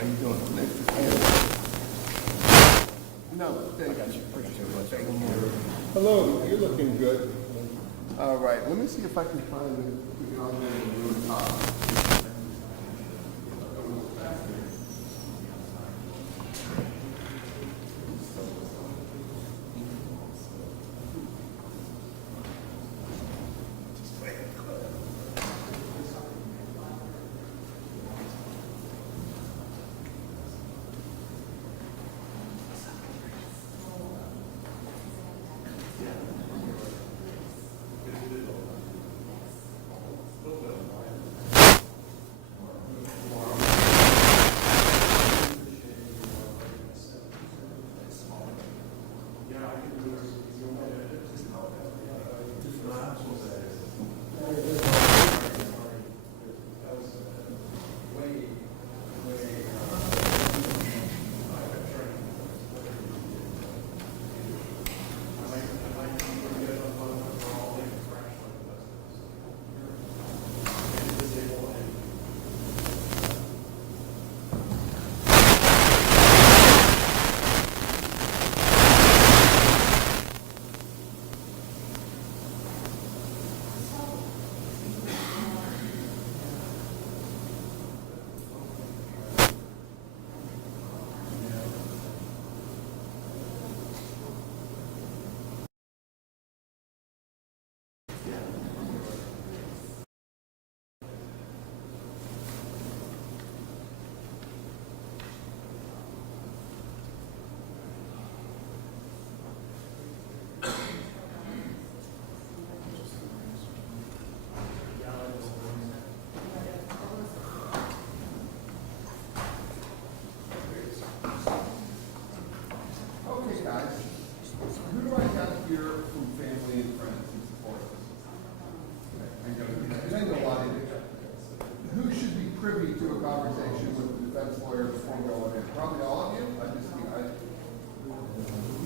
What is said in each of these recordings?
How you doing? Nice to see you. No, thank you. Thank you. Hello, you're looking good. All right, let me see if I can find it. We can all go to the room top.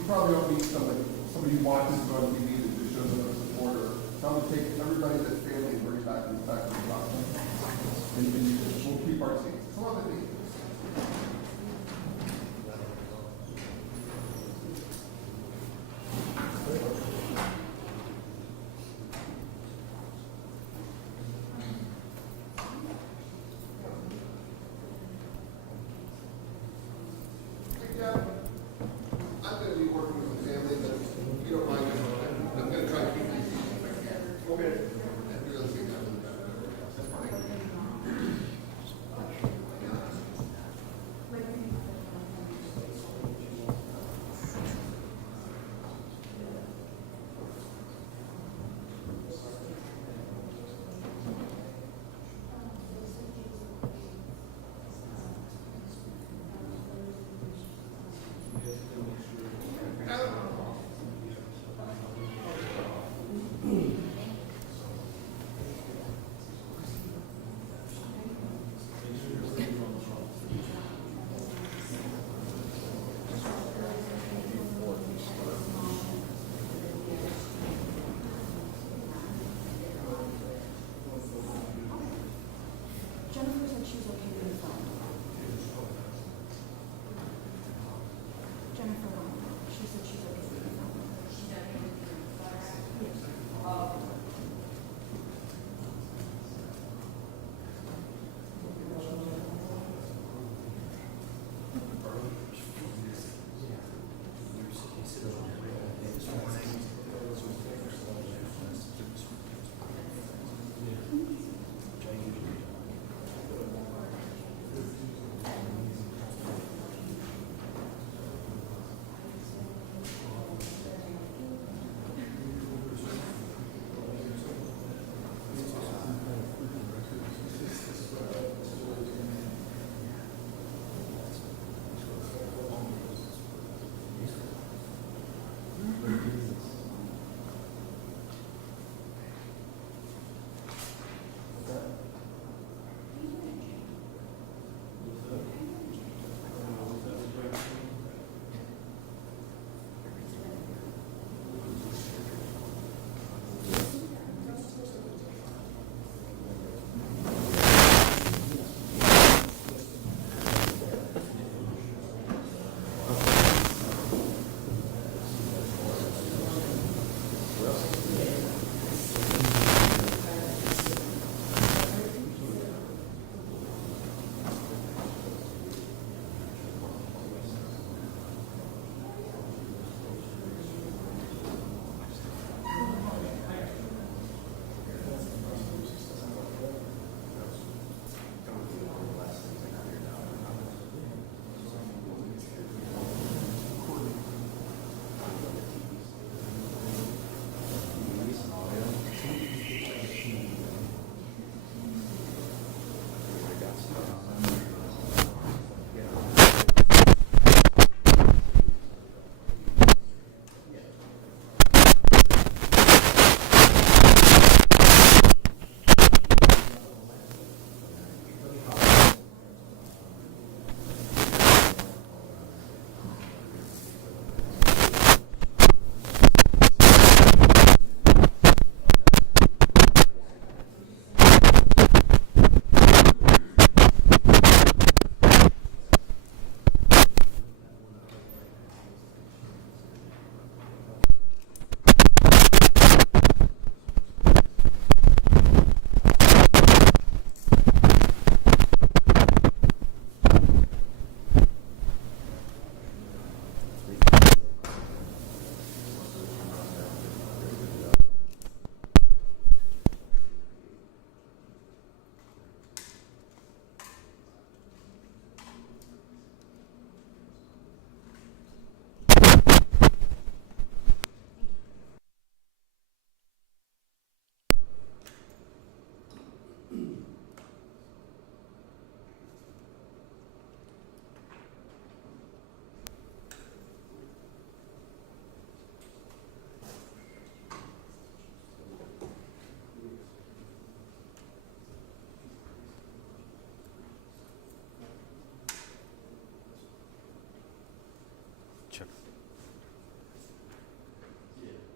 Probably don't need somebody who watches it on TV that just shows up as a supporter. So I'm gonna take everybody that's family and bring it back to the box. And we'll keep our seats. It's a lot of things.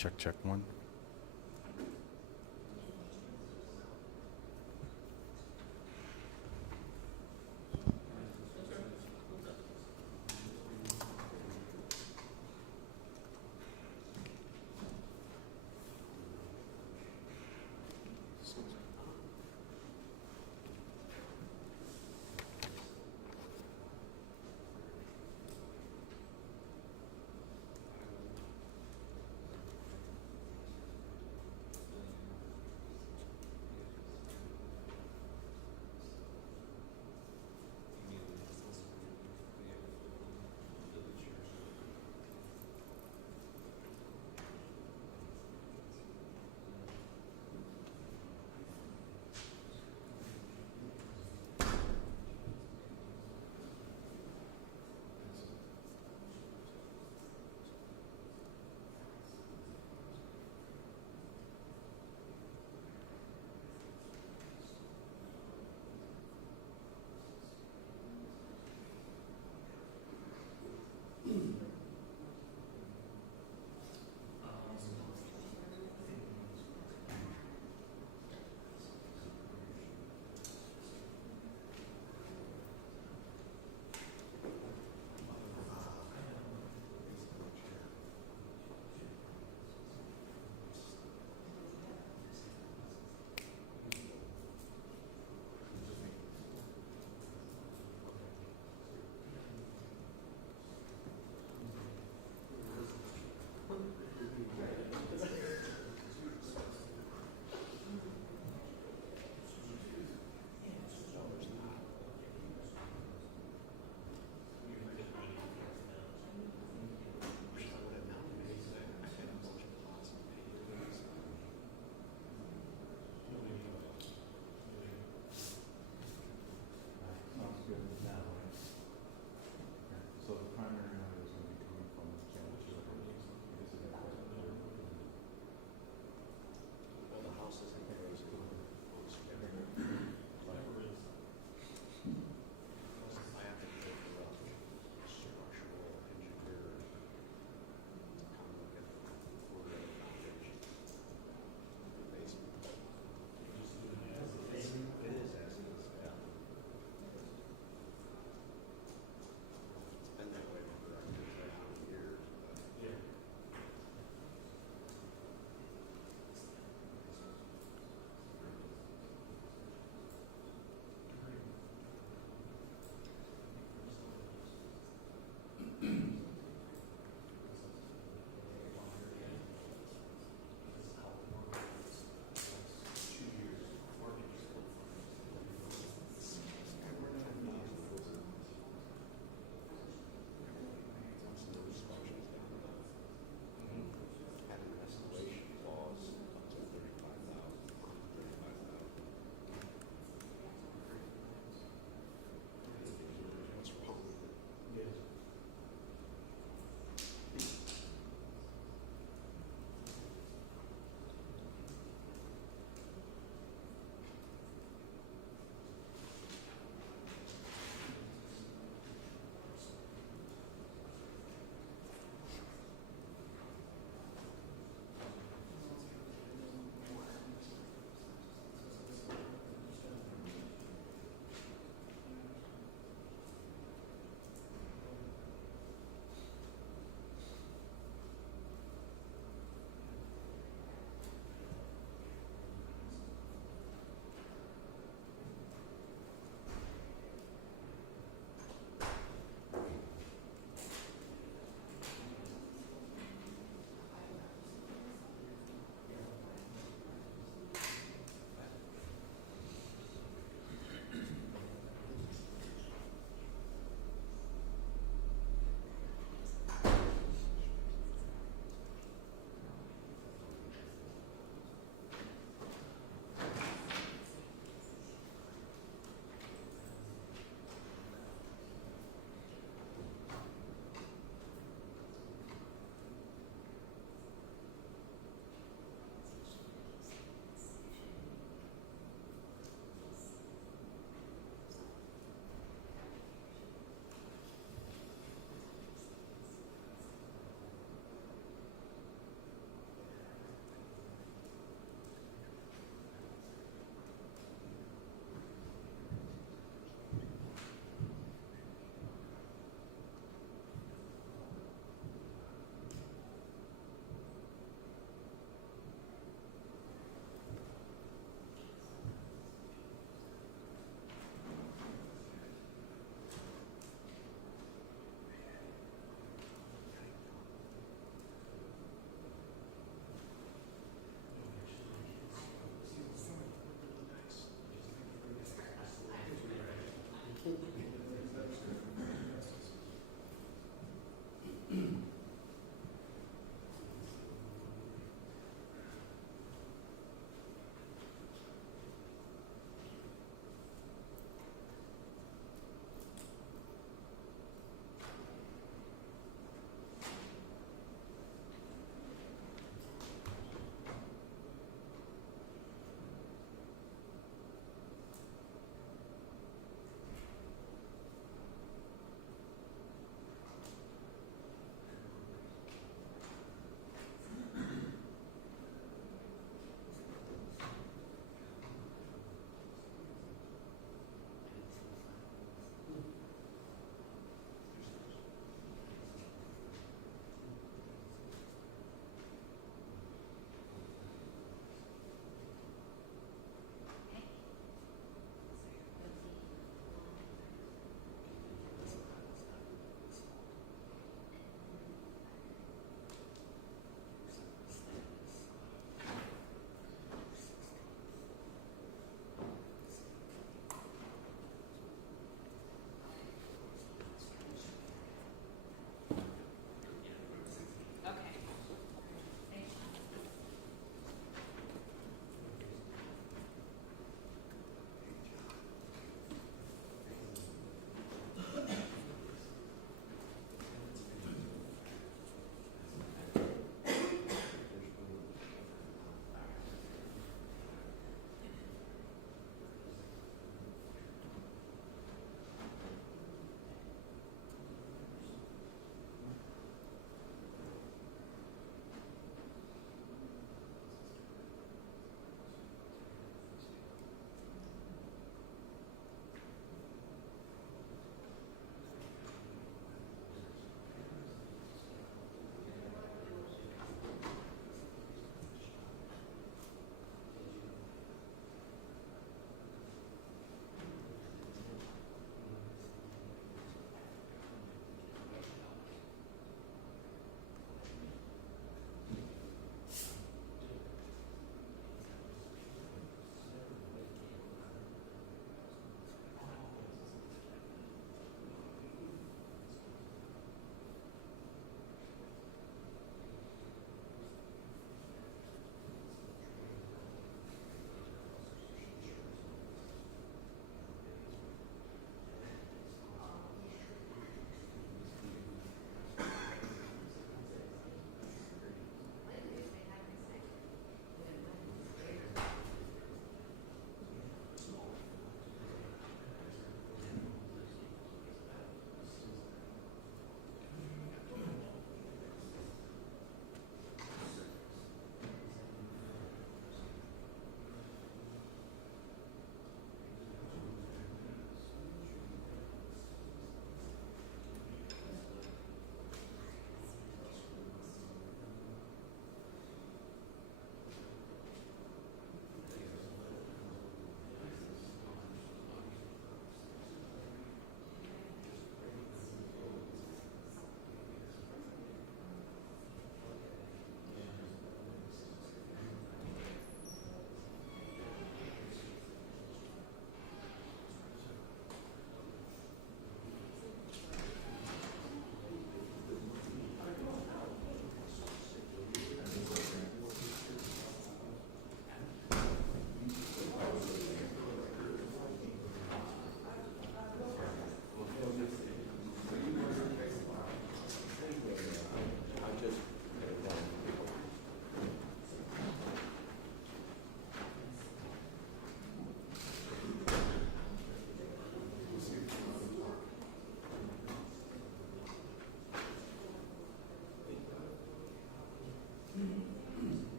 Check one.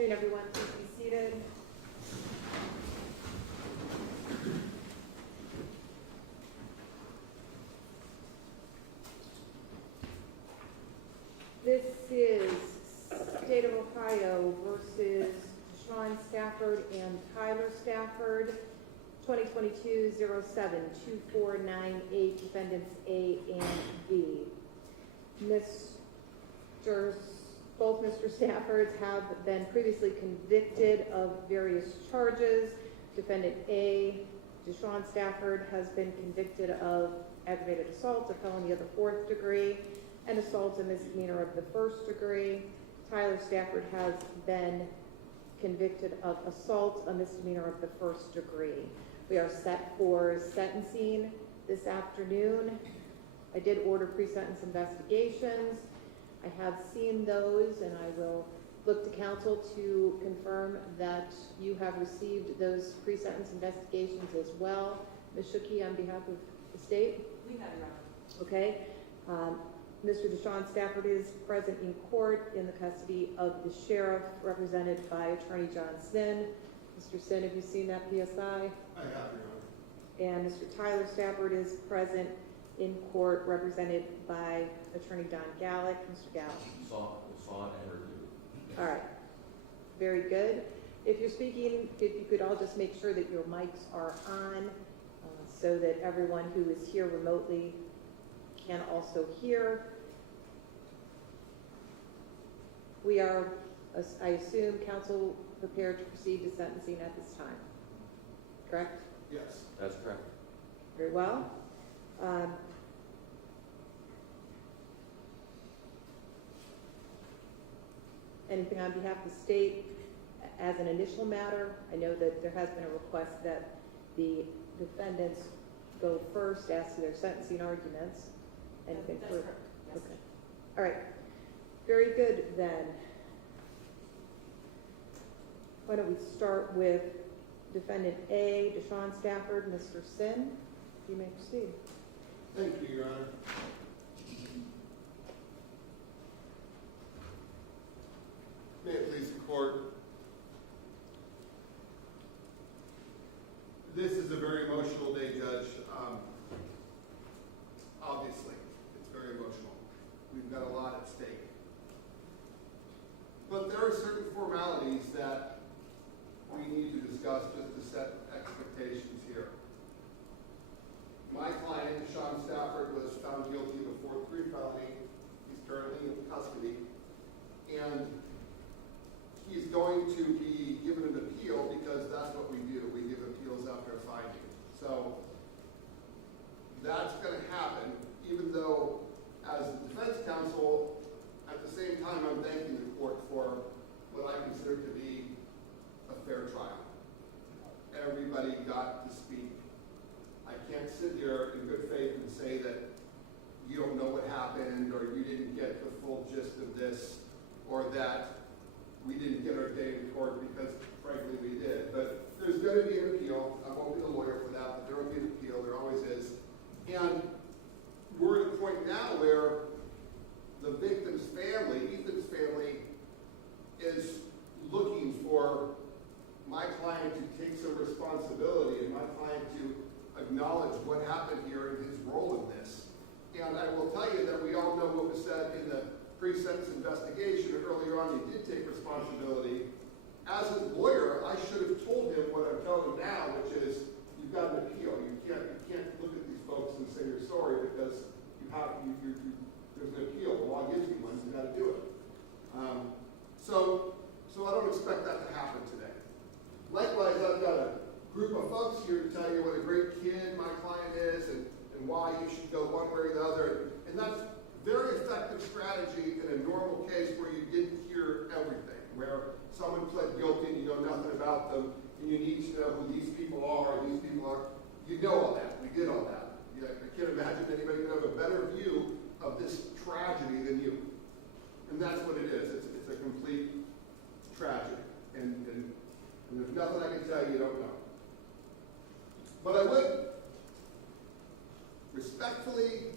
afternoon, everyone. Please be seated. This is State of Ohio versus Deshawn Stafford and Tyler Stafford, 2022-07-2498, defendants A and B. Both Mr. Staffords have been previously convicted of various charges. Defendant A, Deshawn Stafford, has been convicted of aggravated assault, a felony of the 4th degree, and assault, a misdemeanor of the 1st degree. Tyler Stafford has been convicted of assault, a misdemeanor of the 1st degree. We are set for sentencing this afternoon. I did order pre-sentence investigations. I have seen those, and I will look to counsel to confirm that you have received those pre-sentence investigations as well. Ms. Shuki, on behalf of the state? We have, Your Honor. Okay. Mr. Deshawn Stafford is present in court in the custody of the sheriff, represented by Attorney John Sin. Mr. Sin, have you seen that PSI? I have, Your Honor. And Mr. Tyler Stafford is present in court, represented by Attorney Don Gallick. Mr. Gallick. Saw and heard you. All right. Very good. If you're speaking, if you could all just make sure that your mics are on so that everyone who is here remotely can also hear. We are, I assume, counsel prepared to proceed to sentencing at this time. Correct? Yes. That's correct. Very well. Anything on behalf of the state as an initial matter? I know that there has been a request that the defendants go first as to their sentencing arguments. Anything That's further? correct. Yes. Okay. All right. Very good then. Why don't we start with defendant A, Deshawn Stafford. Mr. Sin, you may proceed. Thank you, Your Honor. May it please the court. This is a very emotional day, Judge. Obviously, it's very emotional. We've got a lot at stake. But there are certain formalities that we need to discuss just to set expectations here. My client, Deshawn Stafford, was found guilty of a 4th-degree felony. He's currently in custody. And he's going to be given an appeal because that's what we do. We give appeals after a finding. So that's going to happen, even though as the defense counsel, at the same time, I'm thanking the court for what I consider to be a fair trial. Everybody got to speak. I can't sit here in good faith and say that you don't know what happened or you didn't get the full gist of this or that we didn't get our day in court because, frankly, we did. But there's going to be an appeal. I won't be the lawyer for that, but there will be an appeal. There always is. And we're at a point now where the victim's family, Ethan's family, is looking for my client to take some responsibility and my client to acknowledge what happened here and his role in this. And I will tell you that we all know what was said in the pre-sentence investigation. Earlier on, he did take responsibility. As a lawyer, I should have told him what I'm telling him now, which is you've got an appeal. You can't look at these folks and say you're sorry because there's an appeal. The law gives you one. You've got to do it. So I don't expect that to happen today. Likewise, I've got a group of folks here to tell you what a great kid my client is and why you should go one way or the other. And that's very effective strategy in a normal case where you didn't hear everything, where someone pled guilty and you know nothing about them, and you need to know who these people are, and these people are. You know all that. We did all that. I can't imagine anybody could have a better view of this tragedy than you. And that's what it is. It's a complete tragedy. And there's nothing I can tell you don't know. But I would respectfully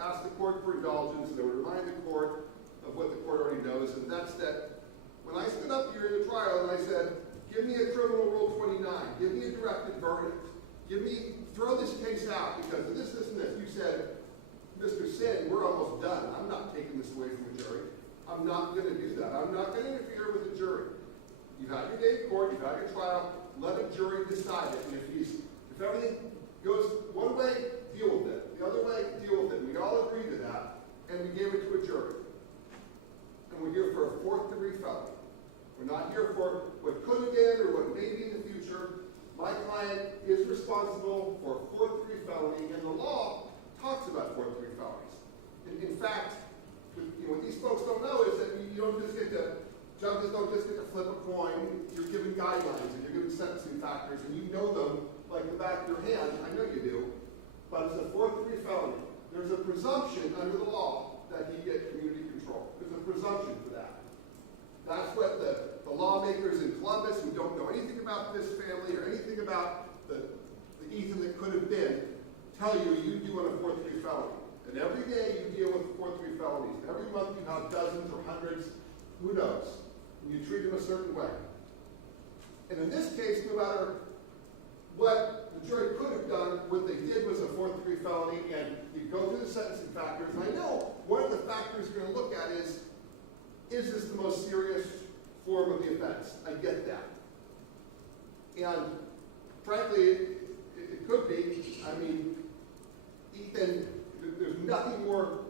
ask the court for indulgence, and I would remind the court of what the court already knows, and that's that When I stood up here in the trial and I said, give me a criminal rule 29, give me a directed verdict, throw this case out because of this, and this, you said, Mr. Sin, we're almost done. I'm not taking this away from the jury. I'm not going to do that. I'm not going to interfere with the jury. You've had your day in court, you've had your trial, let a jury decide it. And if everything goes one way, deal with it. The other way, deal with it. We all agree to that, and we gave it to a jury. And we're here for a fourth-degree felony. We're not here for what could have been or what may be in the future. My client is responsible for a fourth-degree felony, and the law talks about fourth-degree felonies. In fact, what these folks don't know is that you don't just get to, judges don't just get to flip a coin. You're given guidelines and you're given sentencing factors, and you know them like the back of your hand. I know you do. But it's a fourth-degree felony. There's a presumption under the law that he get community control. There's a presumption for that. That's what the lawmakers in Columbus who don't know anything about this family or anything about the Ethan that could have been tell you do on a fourth-degree felony. And every day you deal with fourth-degree felonies. And every month you have dozens or hundreds, who knows? And you treat them a certain way. And in this case, no matter what the jury could have done, what they did was a fourth-degree felony, and you go through the sentencing factors. And I know one of the factors you're going to look at is this the most serious form of the offense? I get that. And frankly, it could be. I mean, Ethan, there's nothing more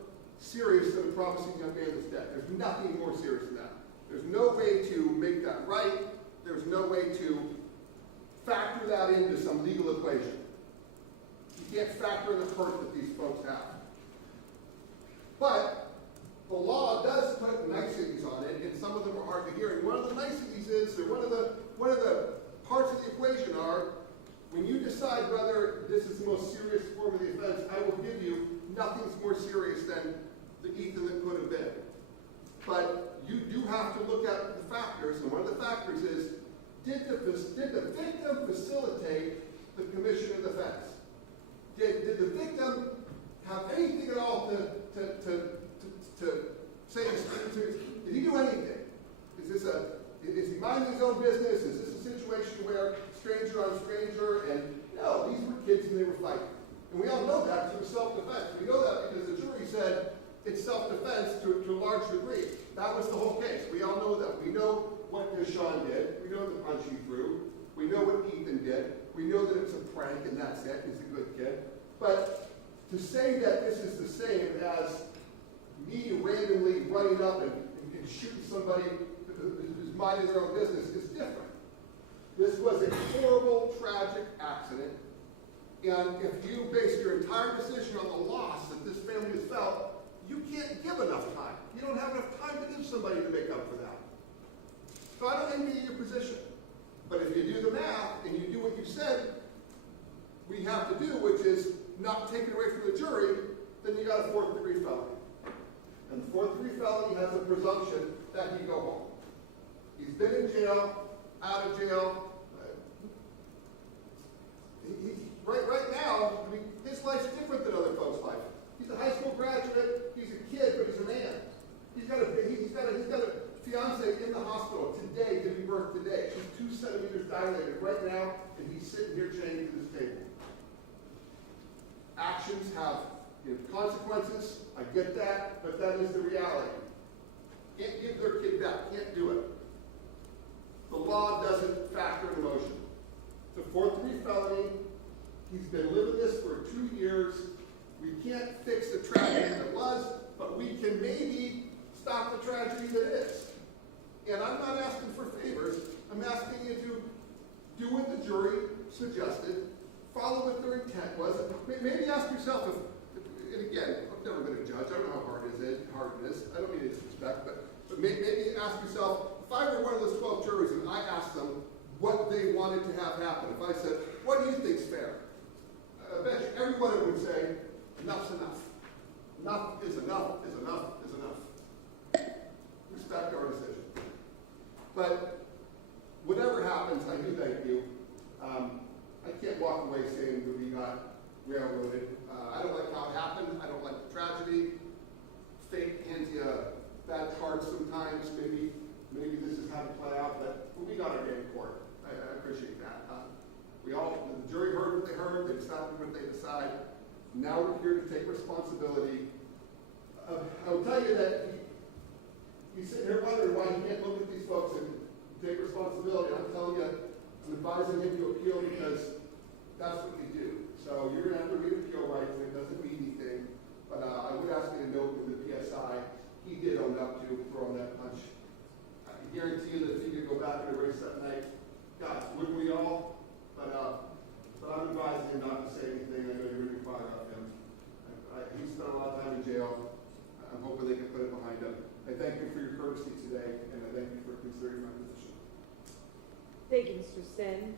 serious than a promising young man that's dead. There's nothing more serious than that. There's no way to make that right. There's no way to factor that into some legal equation. You can't factor in the hurt that these folks have. But the law does put niceties on it, and some of them are hard to hear. And one of the niceties is, or one of the parts of the equation are, when you decide whether this is the most serious form of the offense, I will give you nothing's more serious than the Ethan that could have been. But you do have to look at the factors, and one of the factors is, did the victim facilitate the commission of the offense? Did the victim have anything at all to say, did he do anything? Is he minding his own business? Is this a situation where stranger on stranger? And no, these were kids and they were fighting. And we all know that because it was self-defense. We know that because the jury said it's self-defense to a large degree. That was the whole case. We all know that. We know what Deshawn did. We know the punch he threw. We know what Ethan did. We know that it's a prank and that's it. He's a good kid. But to say that this is the same as me randomly running up and shooting somebody who's minding their own business is different. This was a horrible, tragic accident. And if you base your entire decision on the loss that this family has felt, you can't give enough time. You don't have enough time to give somebody to make up for that. So I don't envy your position. But if you do the math and you do what you said we have to do, which is not take it away from the jury, then you got a fourth-degree felony. And the fourth-degree felony has a presumption that he go home. He's been in jail, out of jail. Right now, I mean, his life's different than other folks' life. He's a high school graduate. He's a kid, but he's a man. He's got a fiance in the hospital today, giving birth today. She's 2 centimeters dilated right now, and he's sitting here chained to this table. Actions have consequences. I get that, but that is the reality. Can't give their kid back. Can't do it. The law doesn't factor in emotion. It's a fourth-degree felony. He's been living this for 2 years. We can't fix the tragedy that was, but we can maybe stop the tragedy that is. And I'm not asking for favors. I'm asking you to do what the jury suggested, follow what their intent was. Maybe ask yourself if, and again, I've never been a judge. I don't know how hard it is. I don't mean to disrespect, but maybe ask yourself, if I were one of those 12 juries and I asked them what they wanted to have happen, if I said, what do you think's fair? I bet you everyone would say, enough's enough. Enough is enough is enough is enough. Respect our decision. But whatever happens, I do thank you. I can't walk away saying that we got railroaded. I don't like how it happened. I don't like the tragedy. Fate hands you a bad card sometimes. Maybe this is had to play out, but we got our day in court. I appreciate that. The jury heard what they heard, they decided what they decide. Now we're here to take responsibility. I'll tell you that he's sitting here wondering why he can't look at these folks and take responsibility. I'm telling you, I'm advising him to appeal because that's what you do. So you're going to have to read appeal rights, and it doesn't mean anything. But I would ask you to note in the PSI, he did own up to throwing that punch. I can guarantee you that if he could go back and erase that night, gosh, wouldn't we all? But I'm advising him not to say anything. I know you're really fire of him. He spent a lot of time in jail. I'm hoping they can put it behind him. I thank you for your courtesy today, and I thank you for considering my position. Thank you, Mr. Sin.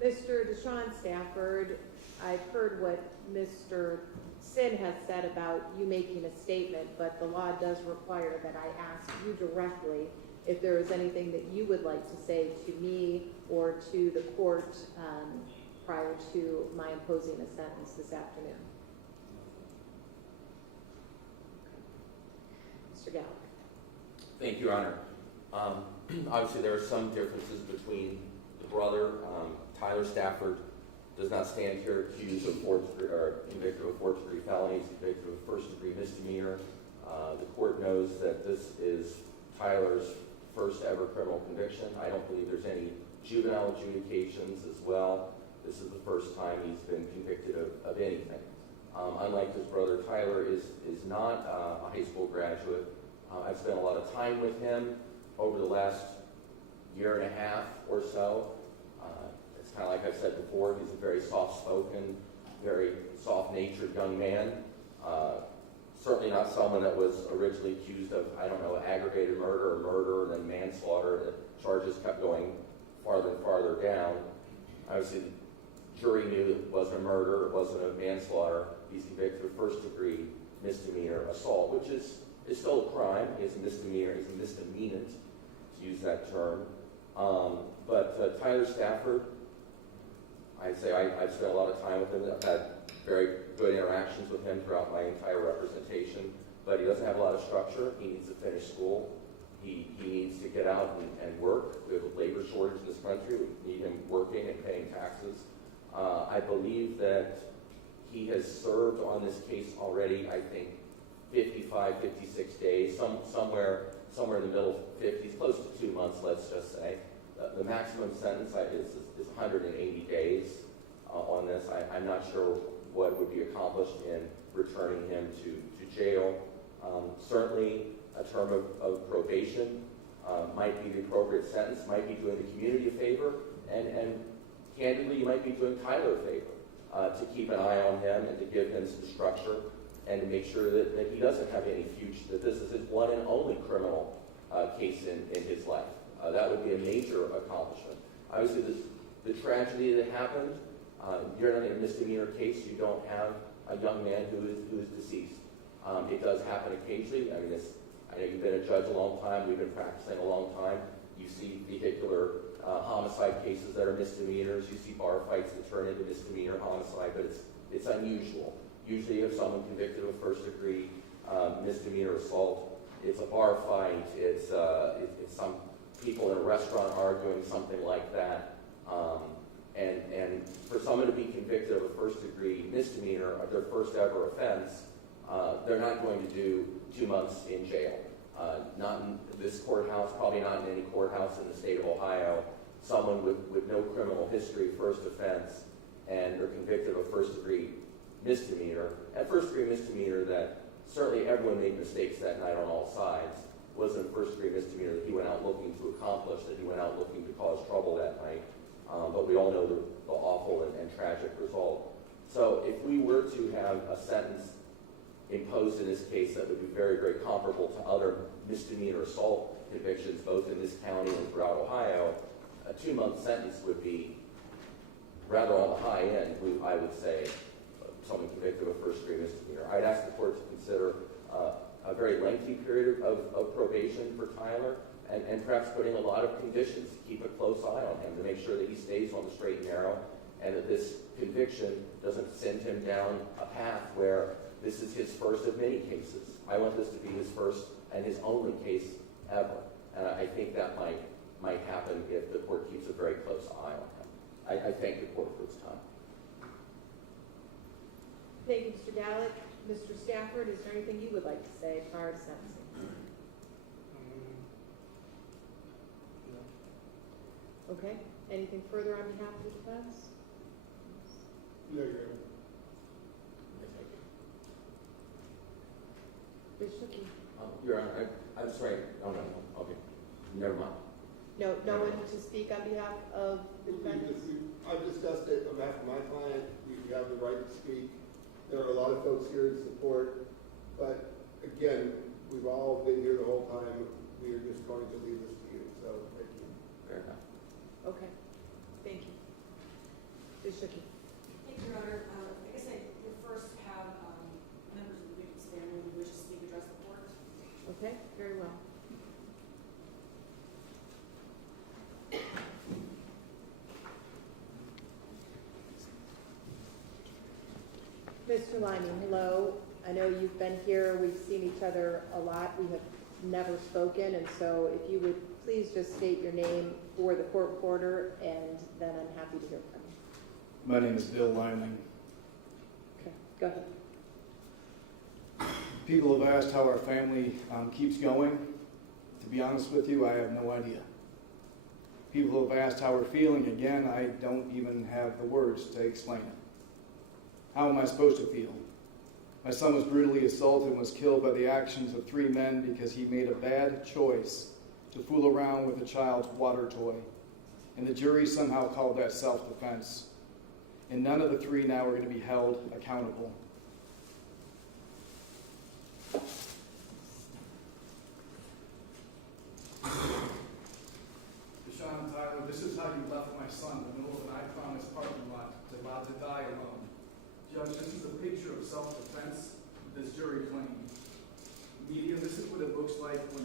Mr. Deshawn Stafford, I've heard what Mr. Sin has said about you making a statement, but the law does require that I ask you directly if there is anything that you would like to say to me or to the court prior to my imposing a sentence this afternoon. Mr. Gallagher. Thank you, Your Honor. Obviously, there are some differences between the brother. Tyler Stafford does not stand here accused of convicted of 4th-degree felonies, convicted of first-degree misdemeanor. The court knows that this is Tyler's first ever criminal conviction. I don't believe there's any juvenile adjudications as well. This is the first time he's been convicted of anything. Unlike his brother, Tyler is not a high school graduate. I've spent a lot of time with him over the last year and a half or so. It's kind of like I've said before, he's a very soft-spoken, very soft-natured young man. Certainly not someone that was originally accused of, aggravated murder or murder and then manslaughter. The charges kept going farther and farther down. Obviously, the jury knew it wasn't a murder, it wasn't a manslaughter. He's convicted of first-degree misdemeanor assault, which is still a crime. It's a misdemeanor, it's a misdemeanant, to use that term. But Tyler Stafford, I'd say I've spent a lot of time with him. I've had very good interactions with him throughout my entire representation, but he doesn't have a lot of structure. He needs to finish school. He needs to get out and work. We have a labor shortage in this country. We need him working and paying taxes. I believe that he has served on this case already, I think, 55, 56 days, somewhere in the middle 50s, close to 2 months, let's just say. The maximum sentence is 180 days on this. I'm not sure what would be accomplished in returning him to jail. Certainly, a term of probation might be the appropriate sentence, might be doing the community a favor, and candidly, you might be doing Tyler a favor to keep an eye on him and to give him some structure and to make sure that he doesn't have any future, that this is his one and only criminal case in his life. That would be a major accomplishment. Obviously, the tragedy that happened, you're not in a misdemeanor case, you don't have a young man who is deceased. It does happen occasionally. I know you've been a judge a long time, we've been practicing a long time. You see vehicular homicide cases that are misdemeanors, you see bar fights that turn into misdemeanor homicide, but it's unusual. Usually if someone convicted of first-degree misdemeanor assault, it's a bar fight, it's some people in a restaurant arguing, something like that. And for someone to be convicted of a first-degree misdemeanor, their first ever offense, they're not going to do 2 months in jail. Not in this courthouse, probably not in any courthouse in the state of Ohio. Someone with no criminal history, first offense, and they're convicted of a first-degree misdemeanor. And first-degree misdemeanor that certainly everyone made mistakes that night on all sides. Wasn't a first-degree misdemeanor that he went out looking to accomplish, that he went out looking to cause trouble that night. But we all know the awful and tragic result. So if we were to have a sentence imposed in this case that would be very, very comparable to other misdemeanor assault convictions, both in this county and throughout Ohio, a 2-month sentence would be rather on the high end, I would say, someone convicted of a first-degree misdemeanor. I'd ask the court to consider a very lengthy period of probation for Tyler, and perhaps putting a lot of conditions to keep a close eye on him, to make sure that he stays on the straight and narrow, and that this conviction doesn't send him down a path where this is his first of many cases. I want this to be his first and his only case ever. And I think that might happen if the court keeps a very close eye on him. I thank the court for its time. Thank you, Mr. Dallek. Mr. Stafford, is there anything you would like to say prior to sentencing? Okay. Anything further on behalf of the defense? Yeah, yeah. Ms. Schucki? Your Honor, I'm sorry. Oh, no. Okay. Never mind. No one to speak on behalf of the defense? I've discussed it on behalf of my client. You have the right to speak. There are a lot of folks here to support, but again, we've all been here the whole time. We are just going to leave this to you, so thank you. Fair enough. Okay. Thank you. Ms. Schucki? Thank you, Your Honor. I guess I would first have members of the victim's family who wish to speak address the court. Okay, very well. Mr. Lyman, hello. I know you've been here. We've seen each other a lot. We have never spoken, and so if you would please just state your name for the court reporter, and then I'm happy to hear from you. My name is Bill Lyman. Okay, go ahead. People have asked how our family keeps going. To be honest with you, I have no idea. People have asked how we're feeling. Again, I don't even have the words to explain it. How am I supposed to feel? My son was brutally assaulted and was killed by the actions of 3 men because he made a bad choice to fool around with a child's water toy. And the jury somehow called that self-defense. And none of the 3 now are going to be held accountable. Deshawn and Tyler, this is how you left my son in the middle of an Akron parking lot, allowed to die alone. Judge, this is a picture of self-defense this jury claimed. Media, this is what it looks like when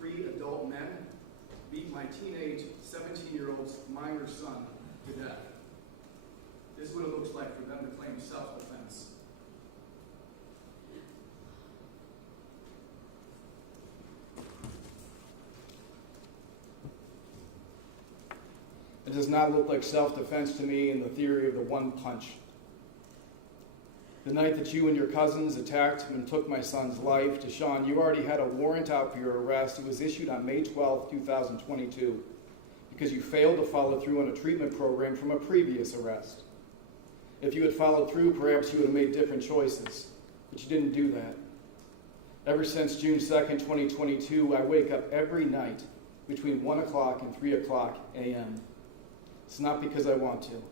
3 adult men beat my teenage 17-year-old's minor son to death. This is what it looks like for them to claim self-defense. It does not look like self-defense to me in the theory of the one punch. The night that you and your cousins attacked and took my son's life, Deshawn, you already had a warrant out for your arrest. It was issued on May 12, 2022, because you failed to follow through on a treatment program from a previous arrest. If you had followed through, perhaps you would have made different choices, but you didn't do that. Ever since June 2nd, 2022, I wake up every night between 1 o'clock and 3 o'clock a.m. It's not because I want to.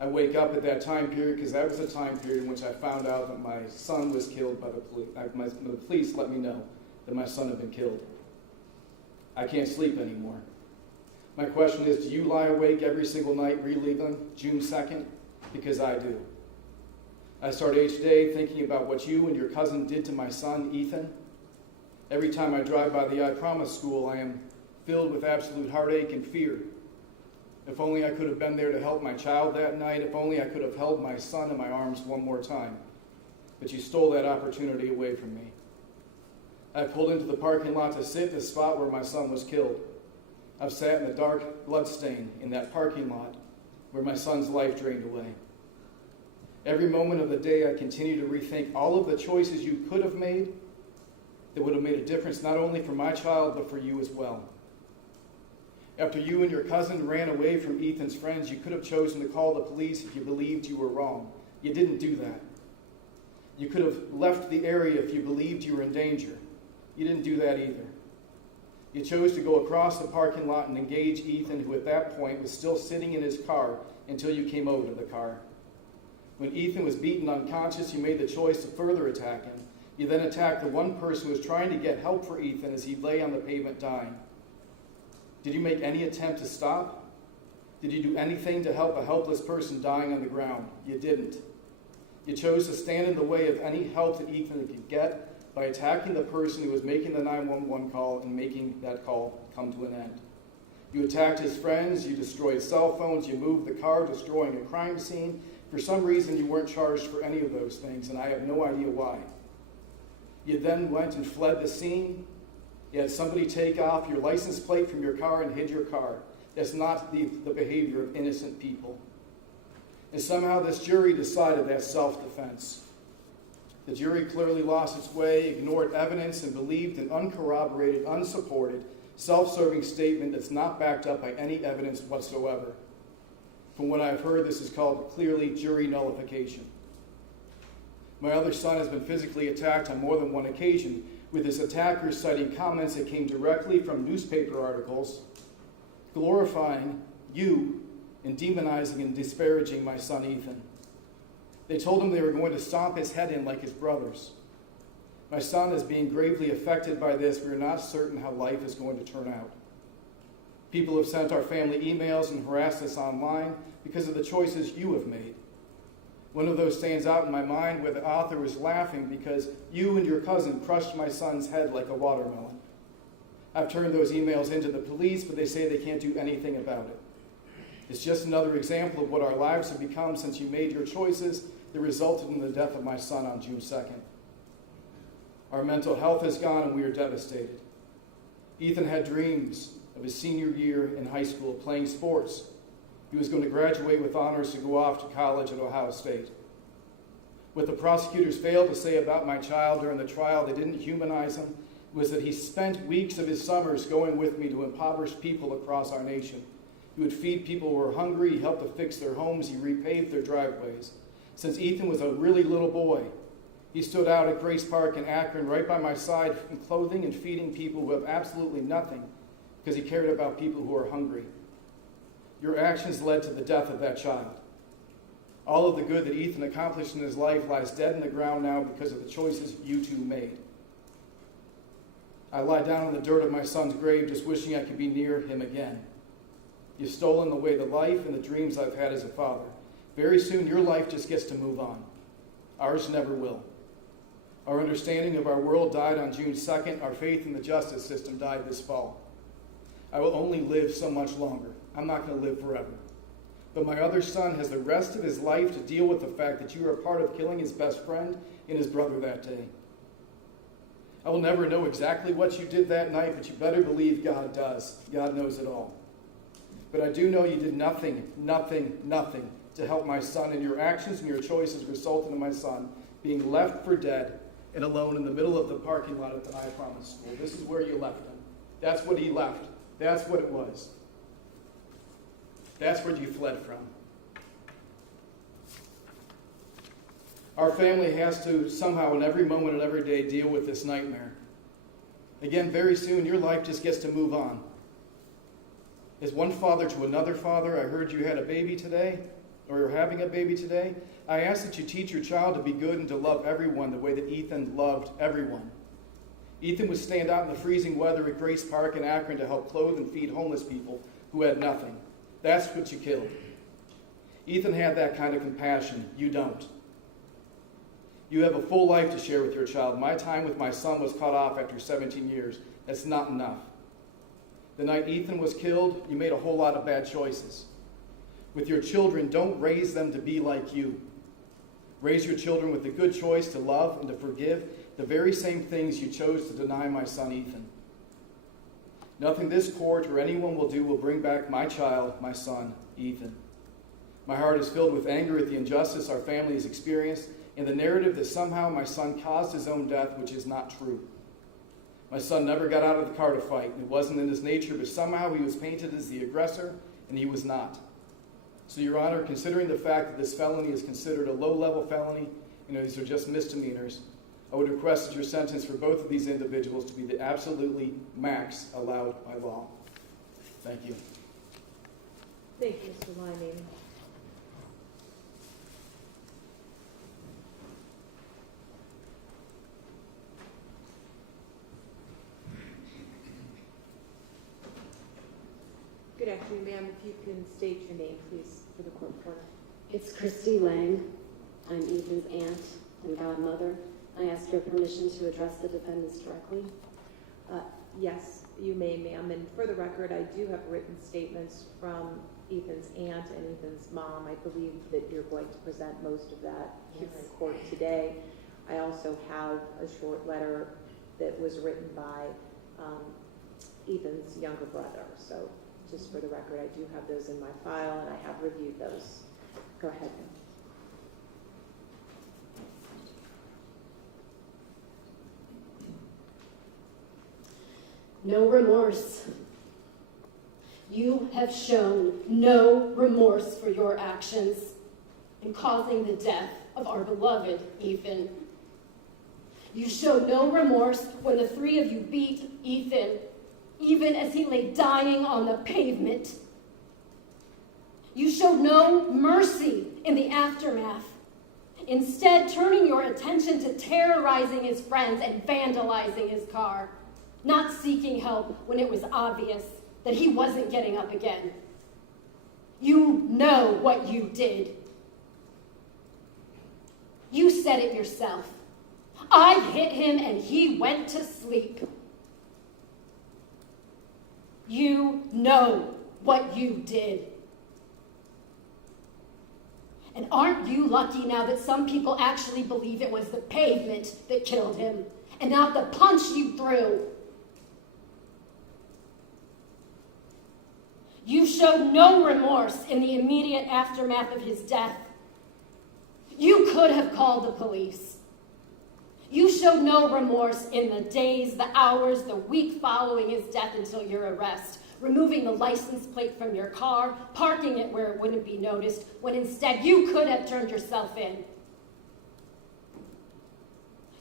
I wake up at that time period because that was the time period in which I found out that my son was killed by the police. The police let me know that my son had been killed. I can't sleep anymore. My question is, do you lie awake every single night reliving June 2nd? Because I do. I start each day thinking about what you and your cousin did to my son, Ethan. Every time I drive by the I Promise school, I am filled with absolute heartache and fear. If only I could have been there to help my child that night. If only I could have held my son in my arms one more time. But you stole that opportunity away from me. I pulled into the parking lot to sit in the spot where my son was killed. I've sat in the dark bloodstain in that parking lot where my son's life drained away. Every moment of the day, I continue to rethink all of the choices you could have made that would have made a difference not only for my child, but for you as well. After you and your cousin ran away from Ethan's friends, you could have chosen to call the police if you believed you were wrong. You didn't do that. You could have left the area if you believed you were in danger. You didn't do that either. You chose to go across the parking lot and engage Ethan, who at that point was still sitting in his car until you came over to the car. When Ethan was beaten unconscious, you made the choice to further attack him. You then attacked the one person who was trying to get help for Ethan as he lay on the pavement dying. Did you make any attempt to stop? Did you do anything to help a helpless person dying on the ground? You didn't. You chose to stand in the way of any help that Ethan could get by attacking the person who was making the 911 call and making that call come to an end. You attacked his friends, you destroyed cell phones, you moved the car, destroying a crime scene. For some reason, you weren't charged for any of those things, and I have no idea why. You then went and fled the scene, You had somebody take off your license plate from your car and hid your car. That's not the behavior of innocent people. And somehow this jury decided that's self-defense. The jury clearly lost its way, ignored evidence, and believed an uncorroborated, unsupported, self-serving statement that's not backed up by any evidence whatsoever. From what I've heard, this is called clearly jury nullification. My other son has been physically attacked on more than one occasion, with his attackers citing comments that came directly from newspaper articles, glorifying you and demonizing and disparaging my son Ethan. They told him they were going to stomp his head in like his brothers. My son is being gravely affected by this. We are not certain how life is going to turn out. People have sent our family emails and harassed us online because of the choices you have made. One of those stands out in my mind where the author was laughing because you and your cousin crushed my son's head like a watermelon. I've turned those emails into the police, but they say they can't do anything about it. It's just another example of what our lives have become since you made your choices that resulted in the death of my son on June 2nd. Our mental health is gone and we are devastated. Ethan had dreams of his senior year in high school playing sports. He was going to graduate with honors to go off to college at Ohio State. What the prosecutors failed to say about my child during the trial, they didn't humanize him, was that he spent weeks of his summers going with me to impoverished people across our nation. He would feed people who were hungry, he helped to fix their homes, he repaved their driveways. Since Ethan was a really little boy, he stood out at Grace Park in Akron right by my side, clothing and feeding people who have absolutely nothing because he cared about people who are hungry. Your actions led to the death of that child. All of the good that Ethan accomplished in his life lies dead in the ground now because of the choices you two made. I lie down in the dirt of my son's grave just wishing I could be near him again. You've stolen away the life and the dreams I've had as a father. Very soon your life just gets to move on. Ours never will. Our understanding of our world died on June 2nd. Our faith in the justice system died this fall. I will only live so much longer. I'm not going to live forever. But my other son has the rest of his life to deal with the fact that you are a part of killing his best friend and his brother that day. I will never know exactly what you did that night, but you better believe God does. God knows it all. But I do know you did nothing to help my son, and your actions and your choices resulted in my son being left for dead and alone in the middle of the parking lot at the I Promise School. This is where you left him. That's what he left. That's what it was. That's where you fled from. Our family has to somehow in every moment and every day deal with this nightmare. Again, very soon your life just gets to move on. As one father to another father, I heard you had a baby today, or you're having a baby today. I ask that you teach your child to be good and to love everyone the way that Ethan loved everyone. Ethan would stand out in the freezing weather at Grace Park in Akron to help clothe and feed homeless people who had nothing. That's what you killed. Ethan had that kind of compassion. You don't. You have a full life to share with your child. My time with my son was cut off after 17 years. That's not enough. The night Ethan was killed, you made a whole lot of bad choices. With your children, don't raise them to be like you. Raise your children with the good choice to love and to forgive the very same things you chose to deny my son Ethan. Nothing this court or anyone will do will bring back my child, my son, Ethan. My heart is filled with anger at the injustice our family has experienced and the narrative that somehow my son caused his own death, which is not true. My son never got out of the car to fight. It wasn't in his nature, but somehow he was painted as the aggressor, and he was not. So, Your Honor, considering the fact that this felony is considered a low-level felony, these are just misdemeanors, I would request that your sentence for both of these individuals to be the absolutely max allowed by law. Thank you. Thank you, Mr. Lyman. Good afternoon, ma'am. If you can state your name, please, for the court reporter. It's Christy Lang. I'm Ethan's aunt and godmother. I ask your permission to address the defendants directly. Yes, you may, ma'am. And for the record, I do have written statements from Ethan's aunt and Ethan's mom. I believe that you're going to present most of that here in court today. I also have a short letter that was written by Ethan's younger brother. So just for the record, I do have those in my file, and I have reviewed those. Go ahead. No remorse. You have shown no remorse for your actions in causing the death of our beloved Ethan. You showed no remorse when the three of you beat Ethan, even as he lay dying on the pavement. You showed no mercy in the aftermath, instead turning your attention to terrorizing his friends and vandalizing his car, not seeking help when it was obvious that he wasn't getting up again. You know what you did. You said it yourself. I hit him and he went to sleep. You know what you did. And aren't you lucky now that some people actually believe it was the pavement that killed him and not the punch you threw? You showed no remorse in the immediate aftermath of his death. You could have called the police. You showed no remorse in the days, the hours, the week following his death until your arrest, removing the license plate from your car, parking it where it wouldn't be noticed, when instead you could have turned yourself in.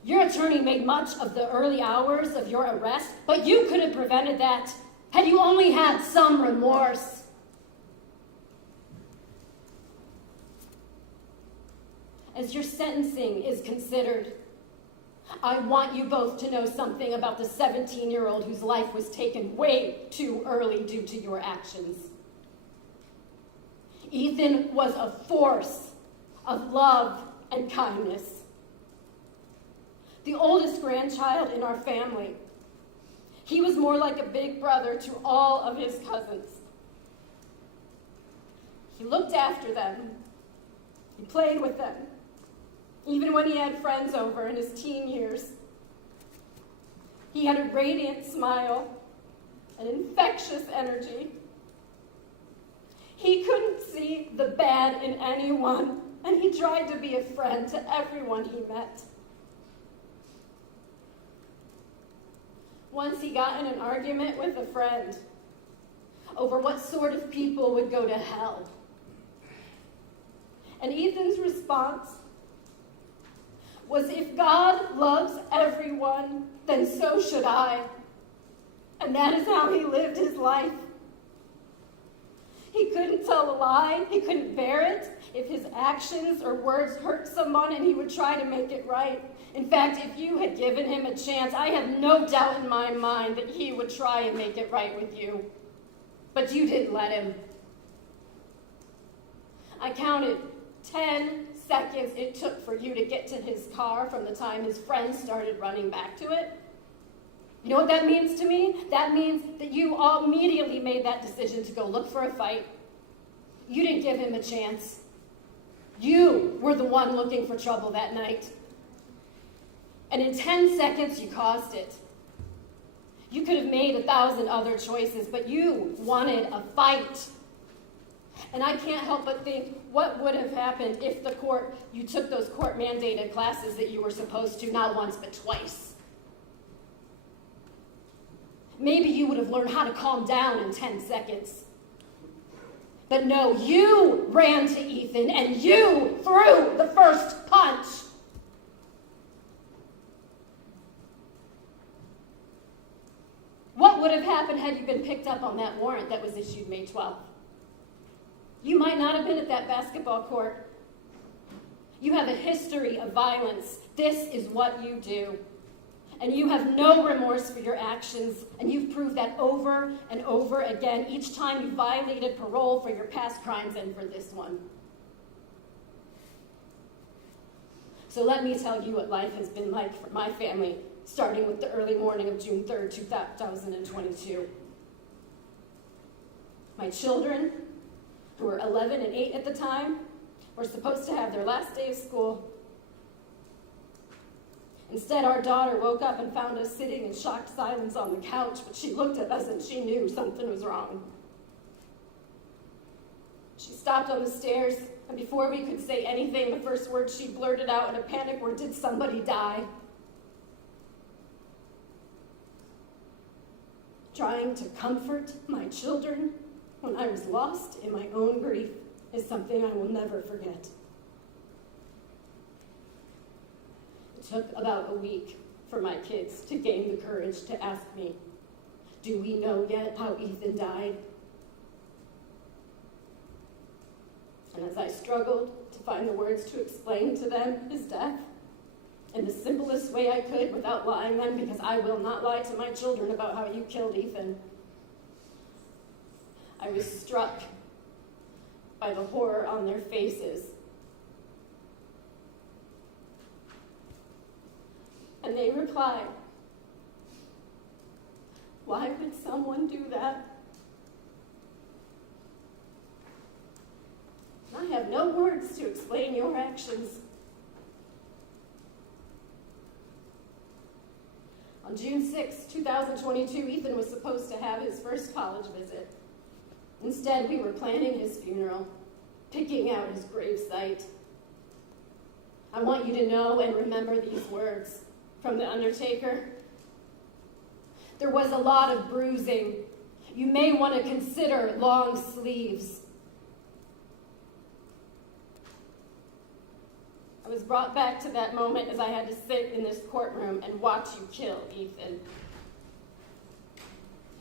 Your attorney made much of the early hours of your arrest, but you could have prevented that had you only had some remorse. As your sentencing is considered, I want you both to know something about the 17-year-old whose life was taken way too early due to your actions. Ethan was a force of love and kindness. The oldest grandchild in our family, he was more like a big brother to all of his cousins. He looked after them. He played with them, even when he had friends over in his teen years. He had a radiant smile, an infectious energy. He couldn't see the bad in anyone, and he tried to be a friend to everyone he met. Once he got in an argument with a friend over what sort of people would go to hell. And Ethan's response was, if God loves everyone, then so should I. And that is how he lived his life. He couldn't tell a lie. He couldn't bear it if his actions or words hurt someone, and he would try to make it right. In fact, if you had given him a chance, I have no doubt in my mind that he would try and make it right with you. But you didn't let him. I counted 10 seconds it took for you to get to his car from the time his friends started running back to it. You know what that means to me? That means that you all immediately made that decision to go look for a fight. You didn't give him a chance. You were the one looking for trouble that night. And in 10 seconds, you caused it. You could have made 1,000 other choices, but you wanted a fight. And I can't help but think, what would have happened if you took those court-mandated classes that you were supposed to, not once, but twice? Maybe you would have learned how to calm down in 10 seconds. But no, you ran to Ethan and you threw the first punch. What would have happened had you been picked up on that warrant that was issued May 12th? You might not have been at that basketball court. You have a history of violence. This is what you do. And you have no remorse for your actions, and you've proved that over and over again, each time you violated parole for your past crimes and for this one. So let me tell you what life has been like for my family, starting with the early morning of June 3rd, 2022. My children, who were 11 and 8 at the time, were supposed to have their last day of school. Instead, our daughter woke up and found us sitting in shocked silence on the couch, but she looked at us and she knew something was wrong. She stopped on the stairs, and before we could say anything, the first words she blurted out in a panic were, "Did somebody die?" Trying to comfort my children when I was lost in my own grief is something I will never forget. It took about a week for my kids to gain the courage to ask me, "Do we know yet how Ethan died?" And as I struggled to find the words to explain to them his death in the simplest way I could without lying them, because I will not lie to my children about how you killed Ethan, I was struck by the horror on their faces. And they replied, "Why would someone do that?" I have no words to explain your actions. On June 6, 2022, Ethan was supposed to have his first college visit. Instead, we were planning his funeral, picking out his gravesite. I want you to know and remember these words from the undertaker. "There was a lot of bruising. You may want to consider long sleeves." I was brought back to that moment as I had to sit in this courtroom and watch you kill Ethan.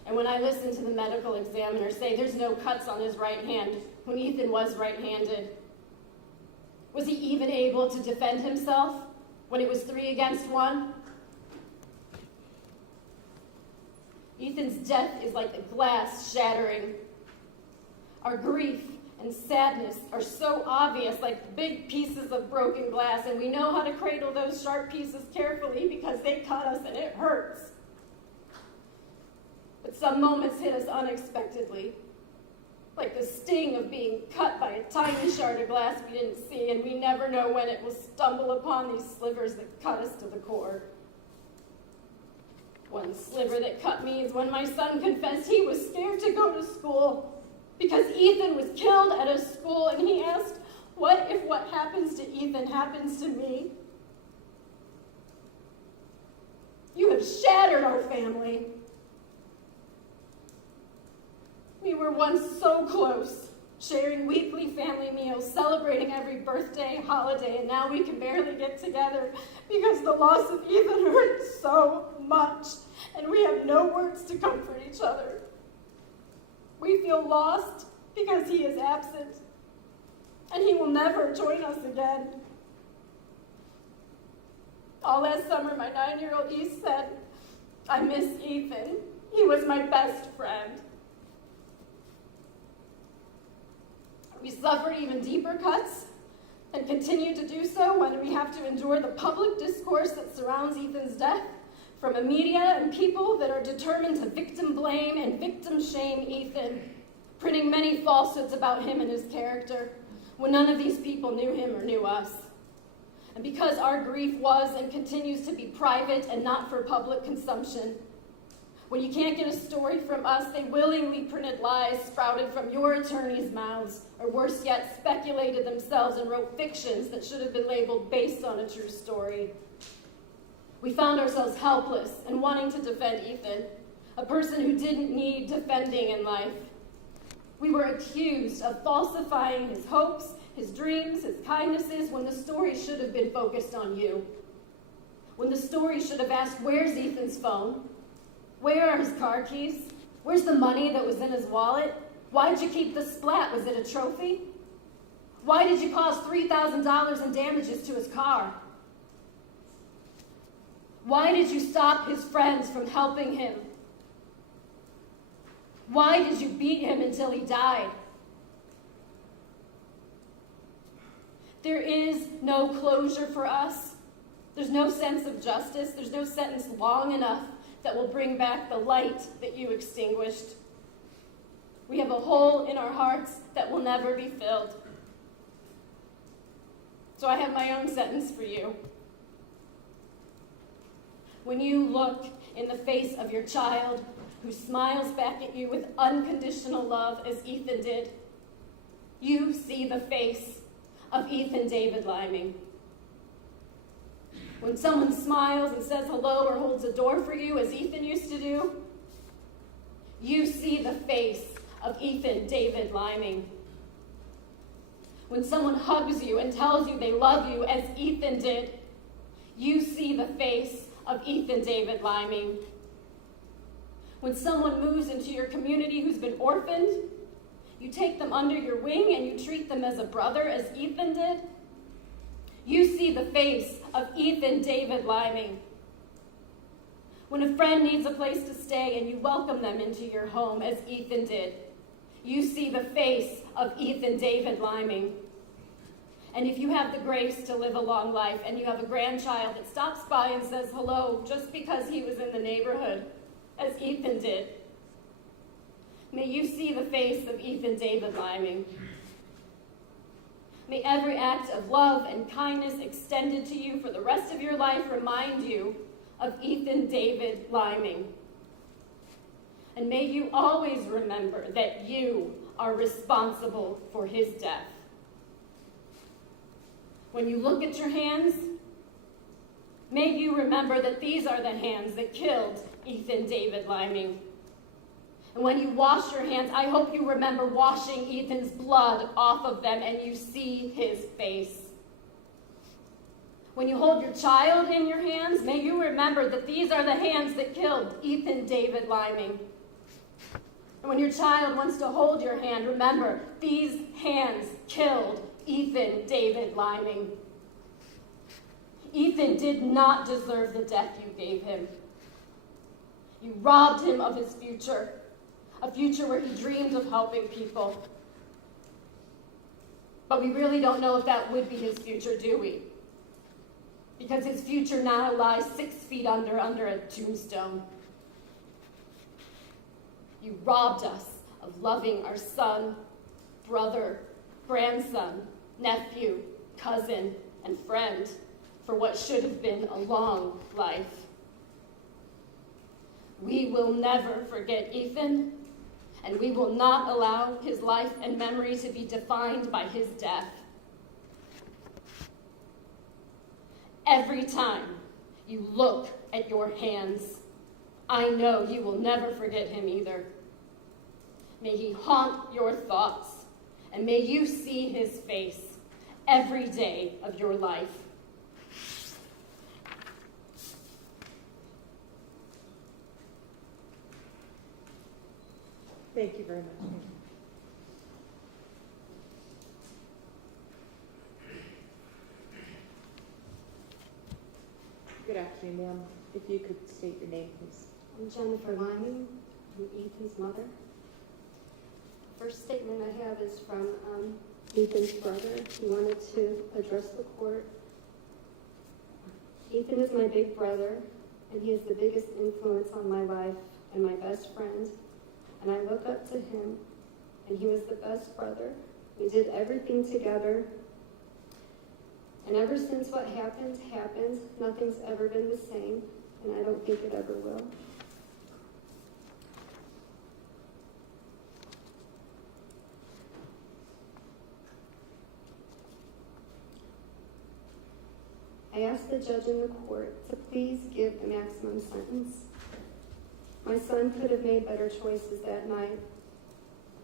And when I listened to the medical examiner say there's no cuts on his right hand, when Ethan was right-handed, was he even able to defend himself when it was 3 against 1? Ethan's death is like the glass shattering. Our grief and sadness are so obvious, like big pieces of broken glass, and we know how to cradle those sharp pieces carefully because they cut us and it hurts. But some moments hit us unexpectedly, like the sting of being cut by a tiny shard of glass we didn't see, and we never know when it will stumble upon these slivers that cut us to the core. One sliver that cut me is when my son confessed he was scared to go to school because Ethan was killed at a school, and he asked, "What if what happens to Ethan happens to me?" You have shattered our family. We were once so close, sharing weekly family meals, celebrating every birthday, holiday, and now we can barely get together because the loss of Ethan hurts so much, and we have no words to comfort each other. We feel lost because he is absent, and he will never join us again. All last summer, my 9-year-old niece said, "I miss Ethan. He was my best friend." We suffered even deeper cuts and continue to do so when we have to endure the public discourse that surrounds Ethan's death from a media and people that are determined to victim blame and victim shame Ethan, printing many falsehoods about him and his character when none of these people knew him or knew us. And because our grief was and continues to be private and not for public consumption, when you can't get a story from us, they willingly printed lies sprouted from your attorneys' mouths, or worse yet, speculated themselves and wrote fictions that should have been labeled based on a true story. We found ourselves helpless and wanting to defend Ethan, a person who didn't need defending in life. We were accused of falsifying his hopes, his dreams, his kindnesses, when the story should have been focused on you. When the story should have asked, "Where's Ethan's phone? Where are his car keys? Where's the money that was in his wallet? Why'd you keep the splat? Was it a trophy? Why did you cause $3,000 in damages to his car? Why did you stop his friends from helping him? Why did you beat him until he died?" There is no closure for us. There's no sense of justice. There's no sentence long enough that will bring back the light that you extinguished. We have a hole in our hearts that will never be filled. So I have my own sentence for you. when you look in the face of your child who smiles back at you with unconditional love as Ethan did, you see the face of Ethan David Liming. When someone smiles and says hello or holds a door for you as Ethan used to do, you see the face of Ethan David Liming. When someone hugs you and tells you they love you as Ethan did, you see the face of Ethan David Liming. When someone moves into your community who's been orphaned, you take them under your wing and you treat them as a brother as Ethan did, you see the face of Ethan David Liming. When a friend needs a place to stay and you welcome them into your home as Ethan did, you see the face of Ethan David Liming. And if you have the grace to live a long life and you have a grandchild that stops by and says hello just because he was in the neighborhood, as Ethan did, may you see the face of Ethan David Liming. May every act of love and kindness extended to you for the rest of your life remind you of Ethan David Liming. And may you always remember that you are responsible for his death. When you look at your hands, may you remember that these are the hands that killed Ethan David Liming. And when you wash your hands, I hope you remember washing Ethan's blood off of them and you see his face. When you hold your child in your hands, may you remember that these are the hands that killed Ethan David Liming. And when your child wants to hold your hand, remember, these hands killed Ethan David Liming. Ethan did not deserve the death you gave him. You robbed him of his future, a future where he dreamed of helping people. But we really don't know if that would be his future, do we? Because his future now lies 6 feet under a tombstone. You robbed us of loving our son, brother, grandson, nephew, cousin, and friend for what should have been a long life. We will never forget Ethan, and we will not allow his life and memory to be defined by his death. Every time you look at your hands, I know you will never forget him either. May he haunt your thoughts, and may you see his face every day of your life. Thank you very much. Good afternoon, ma'am. If you could state your name, please. I'm Jennifer Lyman. I'm Ethan's mother. First statement I have is from Ethan's brother. He wanted to address the court. Ethan is my big brother, and he is the biggest influence on my life and my best friend. And I look up to him, and he was the best brother. We did everything together. And ever since what happened, nothing's ever been the same, and I don't think it ever will. I asked the judge in the court to please give a maximum sentence. My son could have made better choices that night,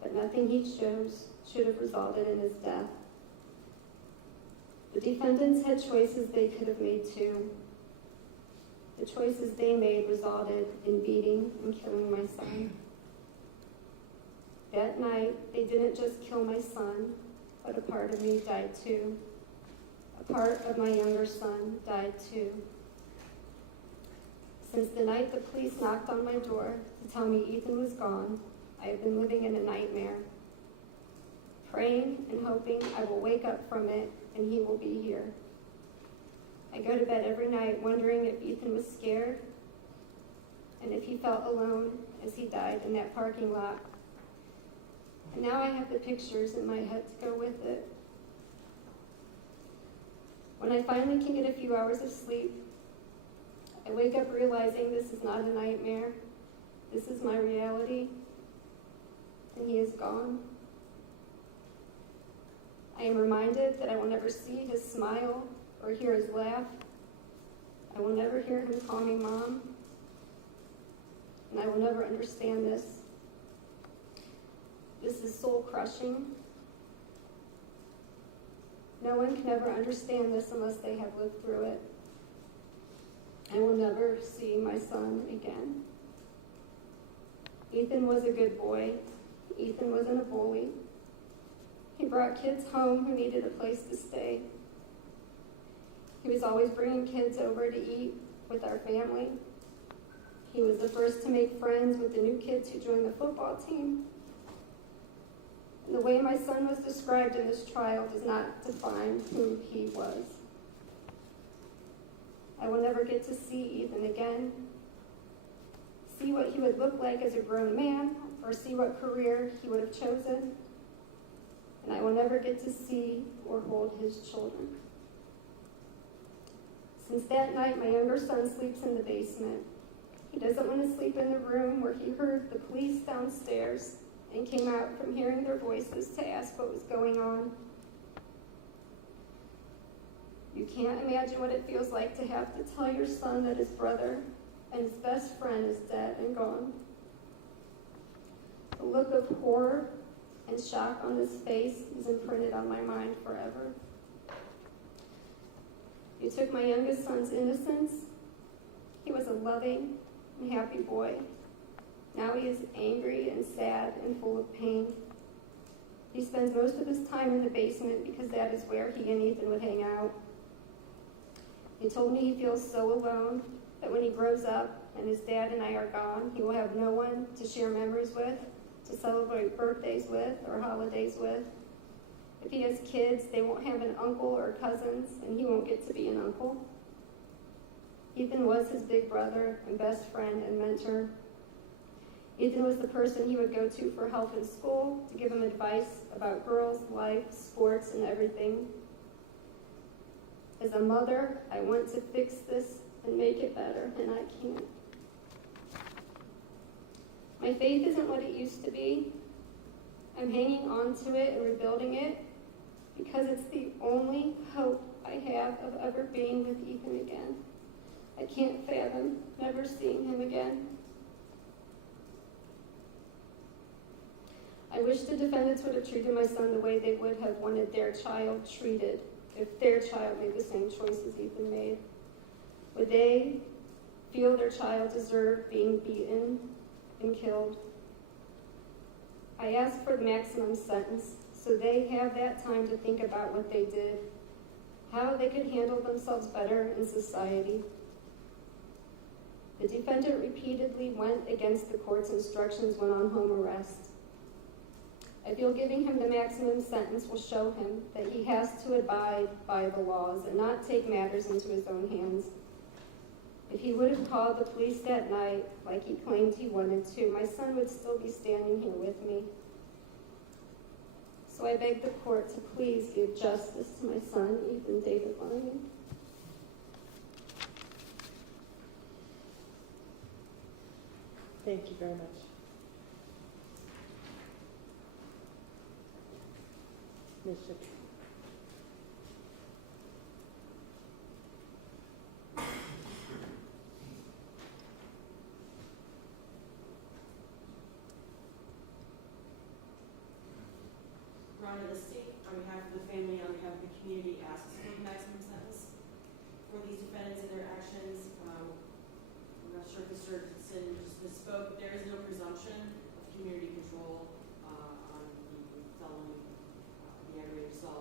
but nothing he chose should have resulted in his death. The defendants had choices they could have made too. The choices they made resulted in beating and killing my son. That night, they didn't just kill my son, but a part of me died too. A part of my younger son died too. Since the night the police knocked on my door to tell me Ethan was gone, I have been living in a nightmare, praying and hoping I will wake up from it and he will be here. I go to bed every night wondering if Ethan was scared and if he felt alone as he died in that parking lot. And now I have the pictures in my head to go with it. When I finally can get a few hours of sleep, I wake up realizing this is not a nightmare. This is my reality, and he is gone. I am reminded that I will never see his smile or hear his laugh. I will never hear him call me mom, and I will never understand this. This is soul-crushing. No one can ever understand this unless they have lived through it. I will never see my son again. Ethan was a good boy. Ethan wasn't a bully. He brought kids home who needed a place to stay. He was always bringing kids over to eat with our family. He was the first to make friends with the new kids who joined the football team. And the way my son was described in this trial does not define who he was. I will never get to see Ethan again, see what he would look like as a grown man, or see what career he would have chosen. And I will never get to see or hold his children. Since that night, my younger son sleeps in the basement. He doesn't want to sleep in the room where he heard the police downstairs and came out from hearing their voices to ask what was going on. You can't imagine what it feels like to have to tell your son that his brother and his best friend is dead and gone. The look of horror and shock on his face is imprinted on my mind forever. You took my youngest son's innocence. He was a loving and happy boy. Now he is angry and sad and full of pain. He spends most of his time in the basement because that is where he and Ethan would hang out. He told me he feels so alone that when he grows up and his dad and I are gone, he will have no one to share memories with, to celebrate birthdays with, or holidays with. If he has kids, they won't have an uncle or cousins, and he won't get to be an uncle. Ethan was his big brother and best friend and mentor. Ethan was the person he would go to for help in school, to give him advice about girls, life, sports, and everything. As a mother, I want to fix this and make it better, and I can't. My faith isn't what it used to be. I'm hanging on to it and rebuilding it because it's the only hope I have of ever being with Ethan again. I can't fathom never seeing him again. I wish the defendants would have treated my son the way they would have wanted their child treated if their child made the same choices Ethan made. Would they feel their child deserved being beaten and killed? I ask for the maximum sentence so they have that time to think about what they did, how they could handle themselves better in society. The defendant repeatedly went against the court's instructions when on home arrest. I feel giving him the maximum sentence will show him that he has to abide by the laws and not take matters into his own hands. If he would have called the police that night, like he claimed he wanted to, my son would still be standing here with me. So I beg the court to please give justice to my son, Ethan David Lyman. Thank you very much. Ms. Sept. Ron of the state, on behalf of the family, on behalf of the community, asks for the maximum sentence for these defendants and their actions. I'm not sure if Mr. Dixon just misspoke, but there is no presumption of community control on the felony, the aggravated assault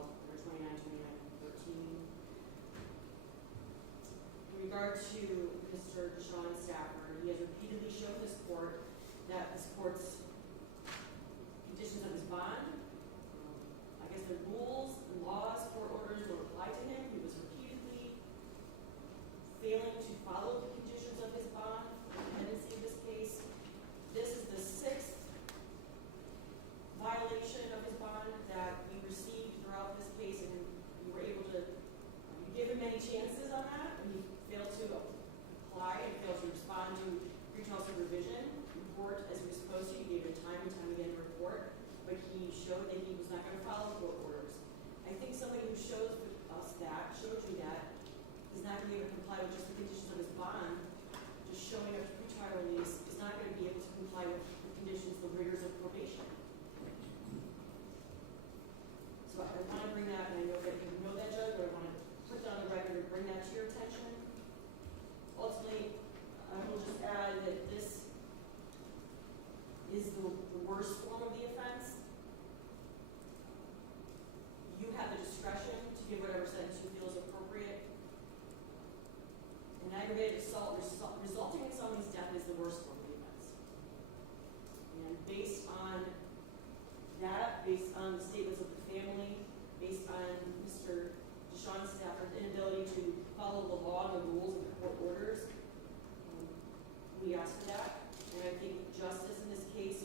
that, and I think justice in this case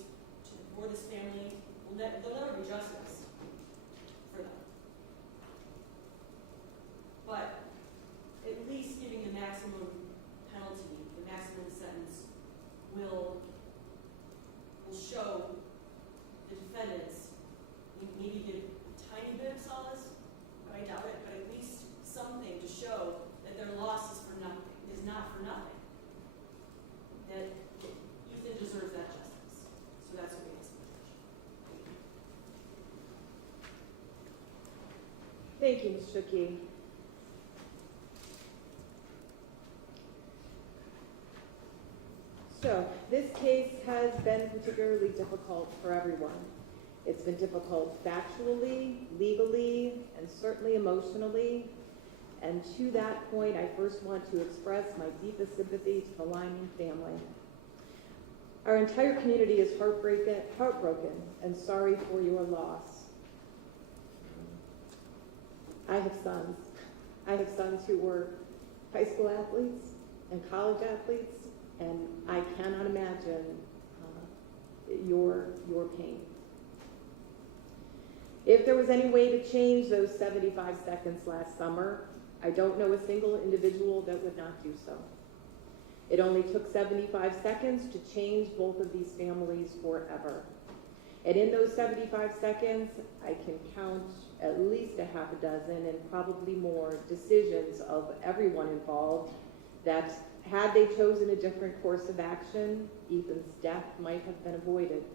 for this family, there'll never be justice for them. But at least giving the maximum penalty, the maximum sentence will show the defendants, maybe get a tiny bit of solace, but I doubt it, but at least something to show that their loss is not for nothing. That Ethan deserves that justice. So that's what we ask for. Thank you, Ms. Shuki. So, this case has been particularly difficult for everyone. It's been difficult factually, legally, and certainly emotionally. And to that point, I first want to express my deepest sympathy to the Lyman family. Our entire community is heartbroken and sorry for your loss. I have sons. I have sons who were high school athletes and college athletes, and I cannot imagine your pain. If there was any way to change those 75 seconds last summer, I don't know a single individual that would not do so. It only took 75 seconds to change both of these families forever. And in those 75 seconds, I can count at least a half a dozen and probably more decisions of everyone involved that, had they chosen a different course of action, Ethan's death might have been avoided.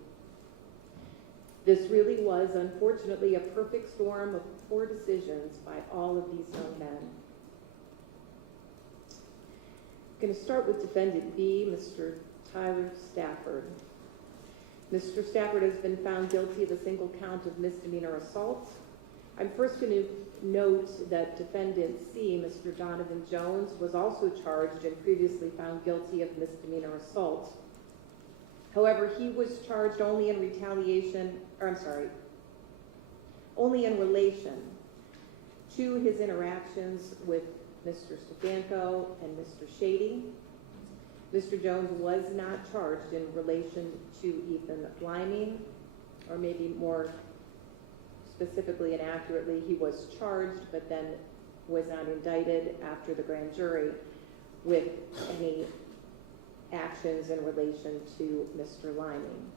This really was, unfortunately, a perfect storm of poor decisions by all of these young men. I'm going to start with defendant B, Mr. Tyler Stafford. Mr. Stafford has been found guilty of a single count of misdemeanor assault. I'm first going to note that defendant C, Mr. Donovan Jones, was also charged and previously found guilty of misdemeanor assault. However, he was charged only in relation to his interactions with Mr. Stefanko and Mr. Shady. Mr. Jones was not charged in relation to Ethan Lyman, or maybe more specifically and accurately, he was charged but then was not indicted after the grand jury with any actions in relation to Mr. Lyman.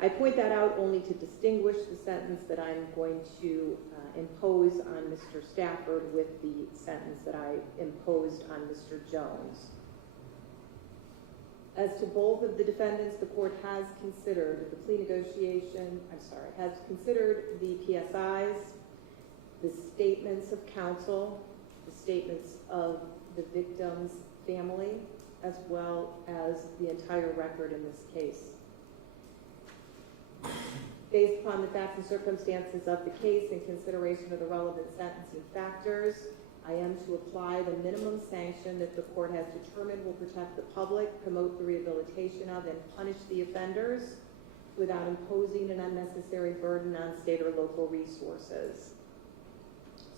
I point that out only to distinguish the sentence that I'm going to impose on Mr. Stafford with the sentence that I imposed on Mr. Jones. As to both of the defendants, the court has considered the plea negotiation, has considered the PSIs, the statements of counsel, the statements of the victim's family, as well as the entire record in this case. Based upon the facts and circumstances of the case and consideration of the relevant sentencing factors, I am to apply the minimum sanction that the court has determined will protect the public, promote the rehabilitation of, and punish the offenders without imposing an unnecessary burden on state or local resources.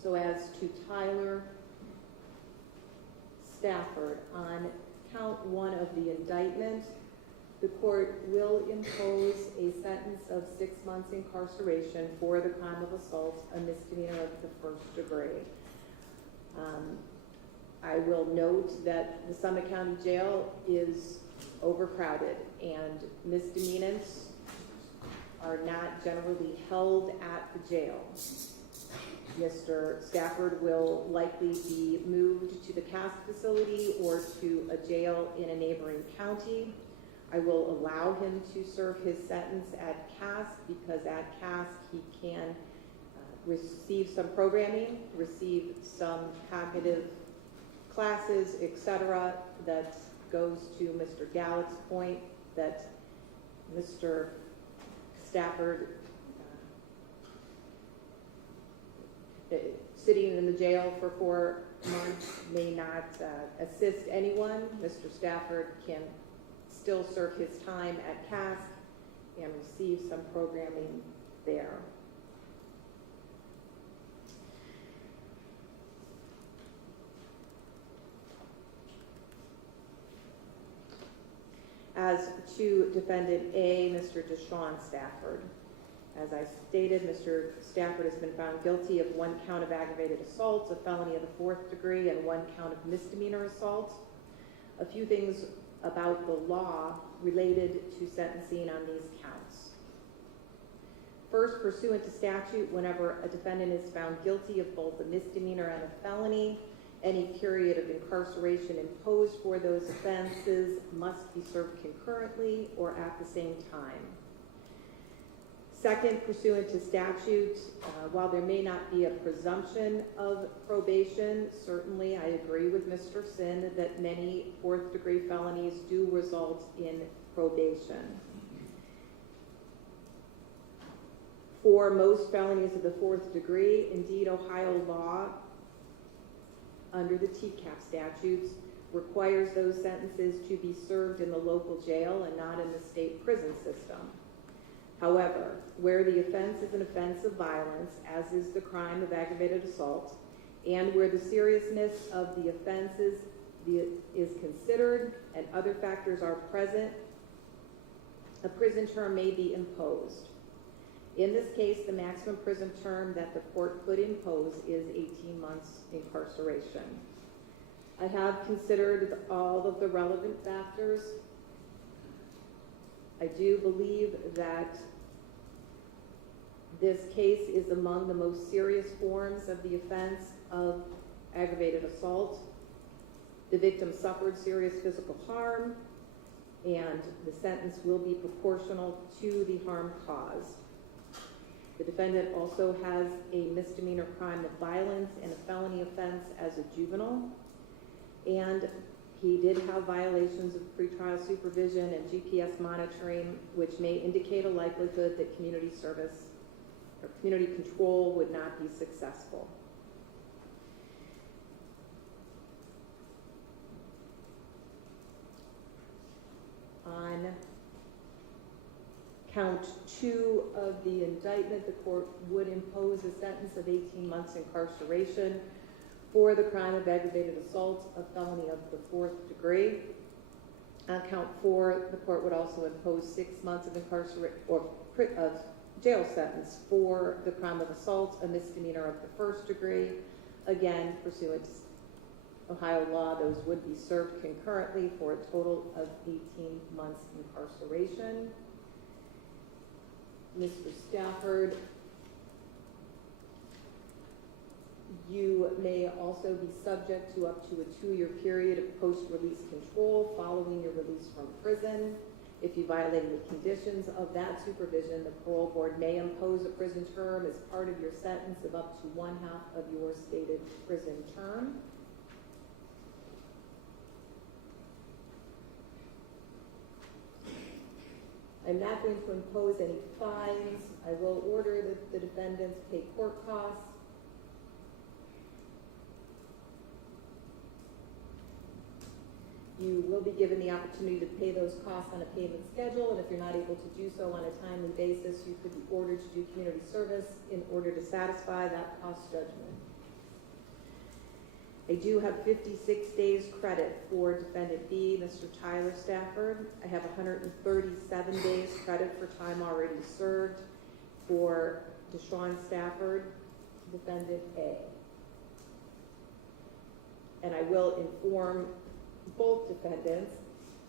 So as to Tyler Stafford, on count 1 of the indictment, the court will impose a sentence of 6 months incarceration for the crime of assault, a misdemeanor of the first degree. I will note that the Summit County Jail is overcrowded, and misdemeanants are not generally held at the jail. Mr. Stafford will likely be moved to the CASC facility or to a jail in a neighboring county. I will allow him to serve his sentence at CASC because at CASC he can receive some programming, receive some cognitive classes, etc., that goes to Mr. Gallick's point that Mr. Stafford sitting in the jail for 4 months may not assist anyone. Mr. Stafford can still serve his time at CASC and receive some programming there. As to defendant A, Mr. Deshawn Stafford. As I stated, Mr. Stafford has been found guilty of 1 count of aggravated assault, a felony of the 4th degree, and 1 count of misdemeanor assault. A few things about the law related to sentencing on these counts. First, pursuant to statute, whenever a defendant is found guilty of both a misdemeanor and a felony, any period of incarceration imposed for those offenses must be served concurrently or at the same time. Second, pursuant to statute, while there may not be a presumption of probation, certainly I agree with Mr. Sin that many 4th degree felonies do result in probation. For most felonies of the 4th degree, indeed, Ohio law, under the TCAP statutes, requires those sentences to be served in the local jail and not in the state prison system. However, where the offense is an offense of violence, as is the crime of aggravated assault, and where the seriousness of the offenses is considered and other factors are present, a prison term may be imposed. In this case, the maximum prison term that the court could impose is 18 months incarceration. I have considered all of the relevant factors. I do believe that this case is among the most serious forms of the offense of aggravated assault. The victim suffered serious physical harm, and the sentence will be proportional to the harm caused. The defendant also has a misdemeanor crime of violence and a felony offense as a juvenile, and he did have violations of pretrial supervision and GPS monitoring, which may indicate a likelihood that community service or community control would not be successful. On count 2 of the indictment, the court would impose a sentence of 18 months incarceration for the crime of aggravated assault, a felony of the 4th degree. On count 4, the court would also impose 6 months of jail sentence for the crime of assault, a misdemeanor of the 1st degree. Again, pursuant to Ohio law, those would be served concurrently for a total of 18 months incarceration. Mr. Stafford, you may also be subject to up to a 2-year period of post-release control following your release from prison. If you violated the conditions of that supervision, the parole board may impose a prison term as part of your sentence of up to 1/2 of your stated prison term. I'm not going to impose any fines. I will order that the defendants pay court costs. You will be given the opportunity to pay those costs on a payment schedule, and if you're not able to do so on a timely basis, you could be ordered to do community service in order to satisfy that cost judgment. I do have 56 days credit for defendant B, Mr. Tyler Stafford. I have 137 days credit for time already served for Deshawn Stafford, defendant A. And I will inform both defendants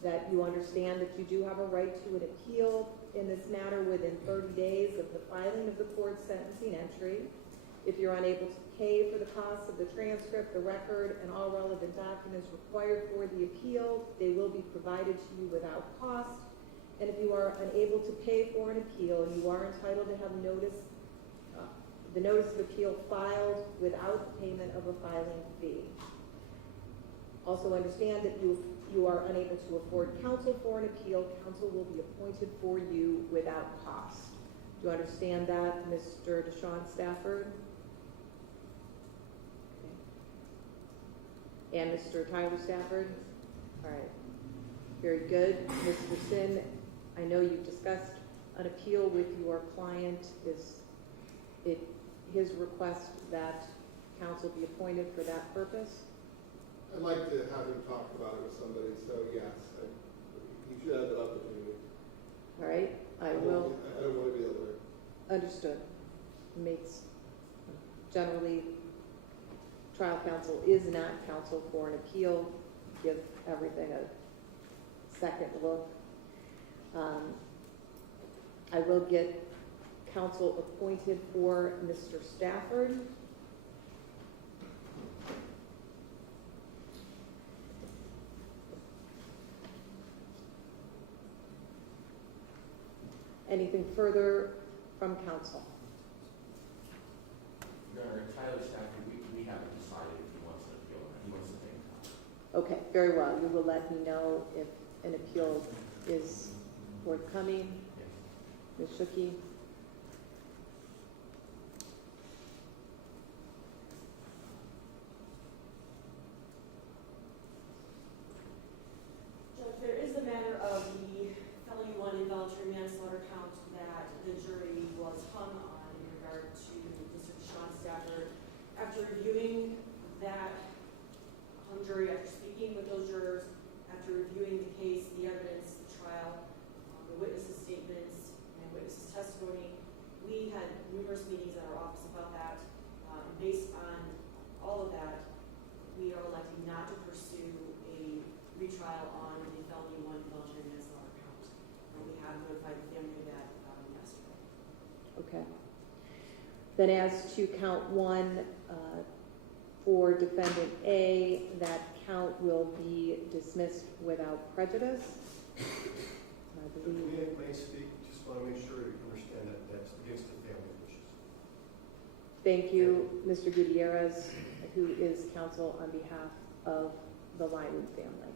that you understand that you do have a right to an appeal in this matter within 30 days of the filing of the court's sentencing entry. If you're unable to pay for the costs of the transcript, the record, and all relevant documents required for the appeal, they will be provided to you without cost. And if you are unable to pay for an appeal, you are entitled to have the notice of appeal filed without the payment of a filing fee. Also understand that you are unable to afford counsel for an appeal. Counsel will be appointed for you without cost. Do you understand that, Mr. Deshawn Stafford? Okay. And Mr. Tyler Stafford? All right. Very good. Mr. Sin, I know you've discussed an appeal with your client. Is it his request that counsel be appointed for that purpose? I'd like to have him talk about it with somebody, so yes, he should have it up understood. Generally, trial counsel is not counsel for an appeal. Give everything a second look. I will get counsel appointed for Mr. Stafford. Anything further from council? Your Honor, Tyler Stafford, we haven't decided if he wants to appeal or not. He wants to take time. Okay, very well. You will let me know if an appeal is forthcoming. Ms. Shuki? Judge, there is the matter of the felony one involuntary manslaughter count that the jury was hung on in regard to Mr. Deshawn Stafford. After reviewing that hung jury, after speaking with those jurors, after reviewing the case, the evidence, the trial, the witnesses' statements, and witnesses' testimony, we had numerous meetings at our office about that. Based on all of that, we are electing not to pursue a retrial on the felony one involuntary manslaughter count. And we have notified the family of that yesterday. Okay. Then as to count one, for defendant A, that count will be dismissed without prejudice. I believe. May I speak? Just want to make sure you understand that that's against the family wishes. Thank you, Mr. Gutierrez, who is counsel on behalf of the Lyman family.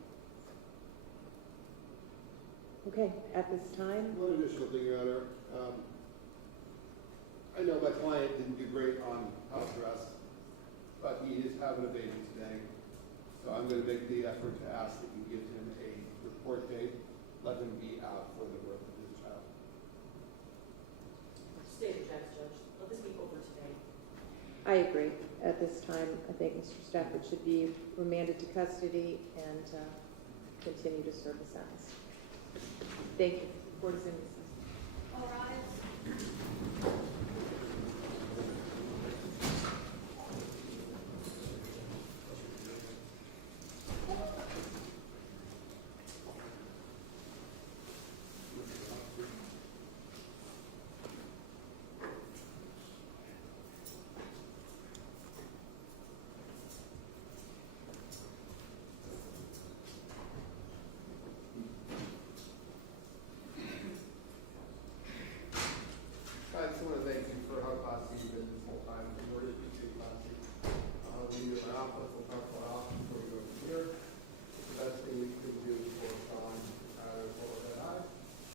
Okay, at this time, One additional thing, Your Honor. I know my client didn't do great on house arrest, but he is having a baby today. So I'm going to make the effort to ask that you give him a report date, let him be out for the birth of his child. State objects, Judge. Let this be over today. I agree. At this time, I think Mr. Stafford should be remanded to custody and continue to serve the sentence. Thank you. Court is in recess. All rise.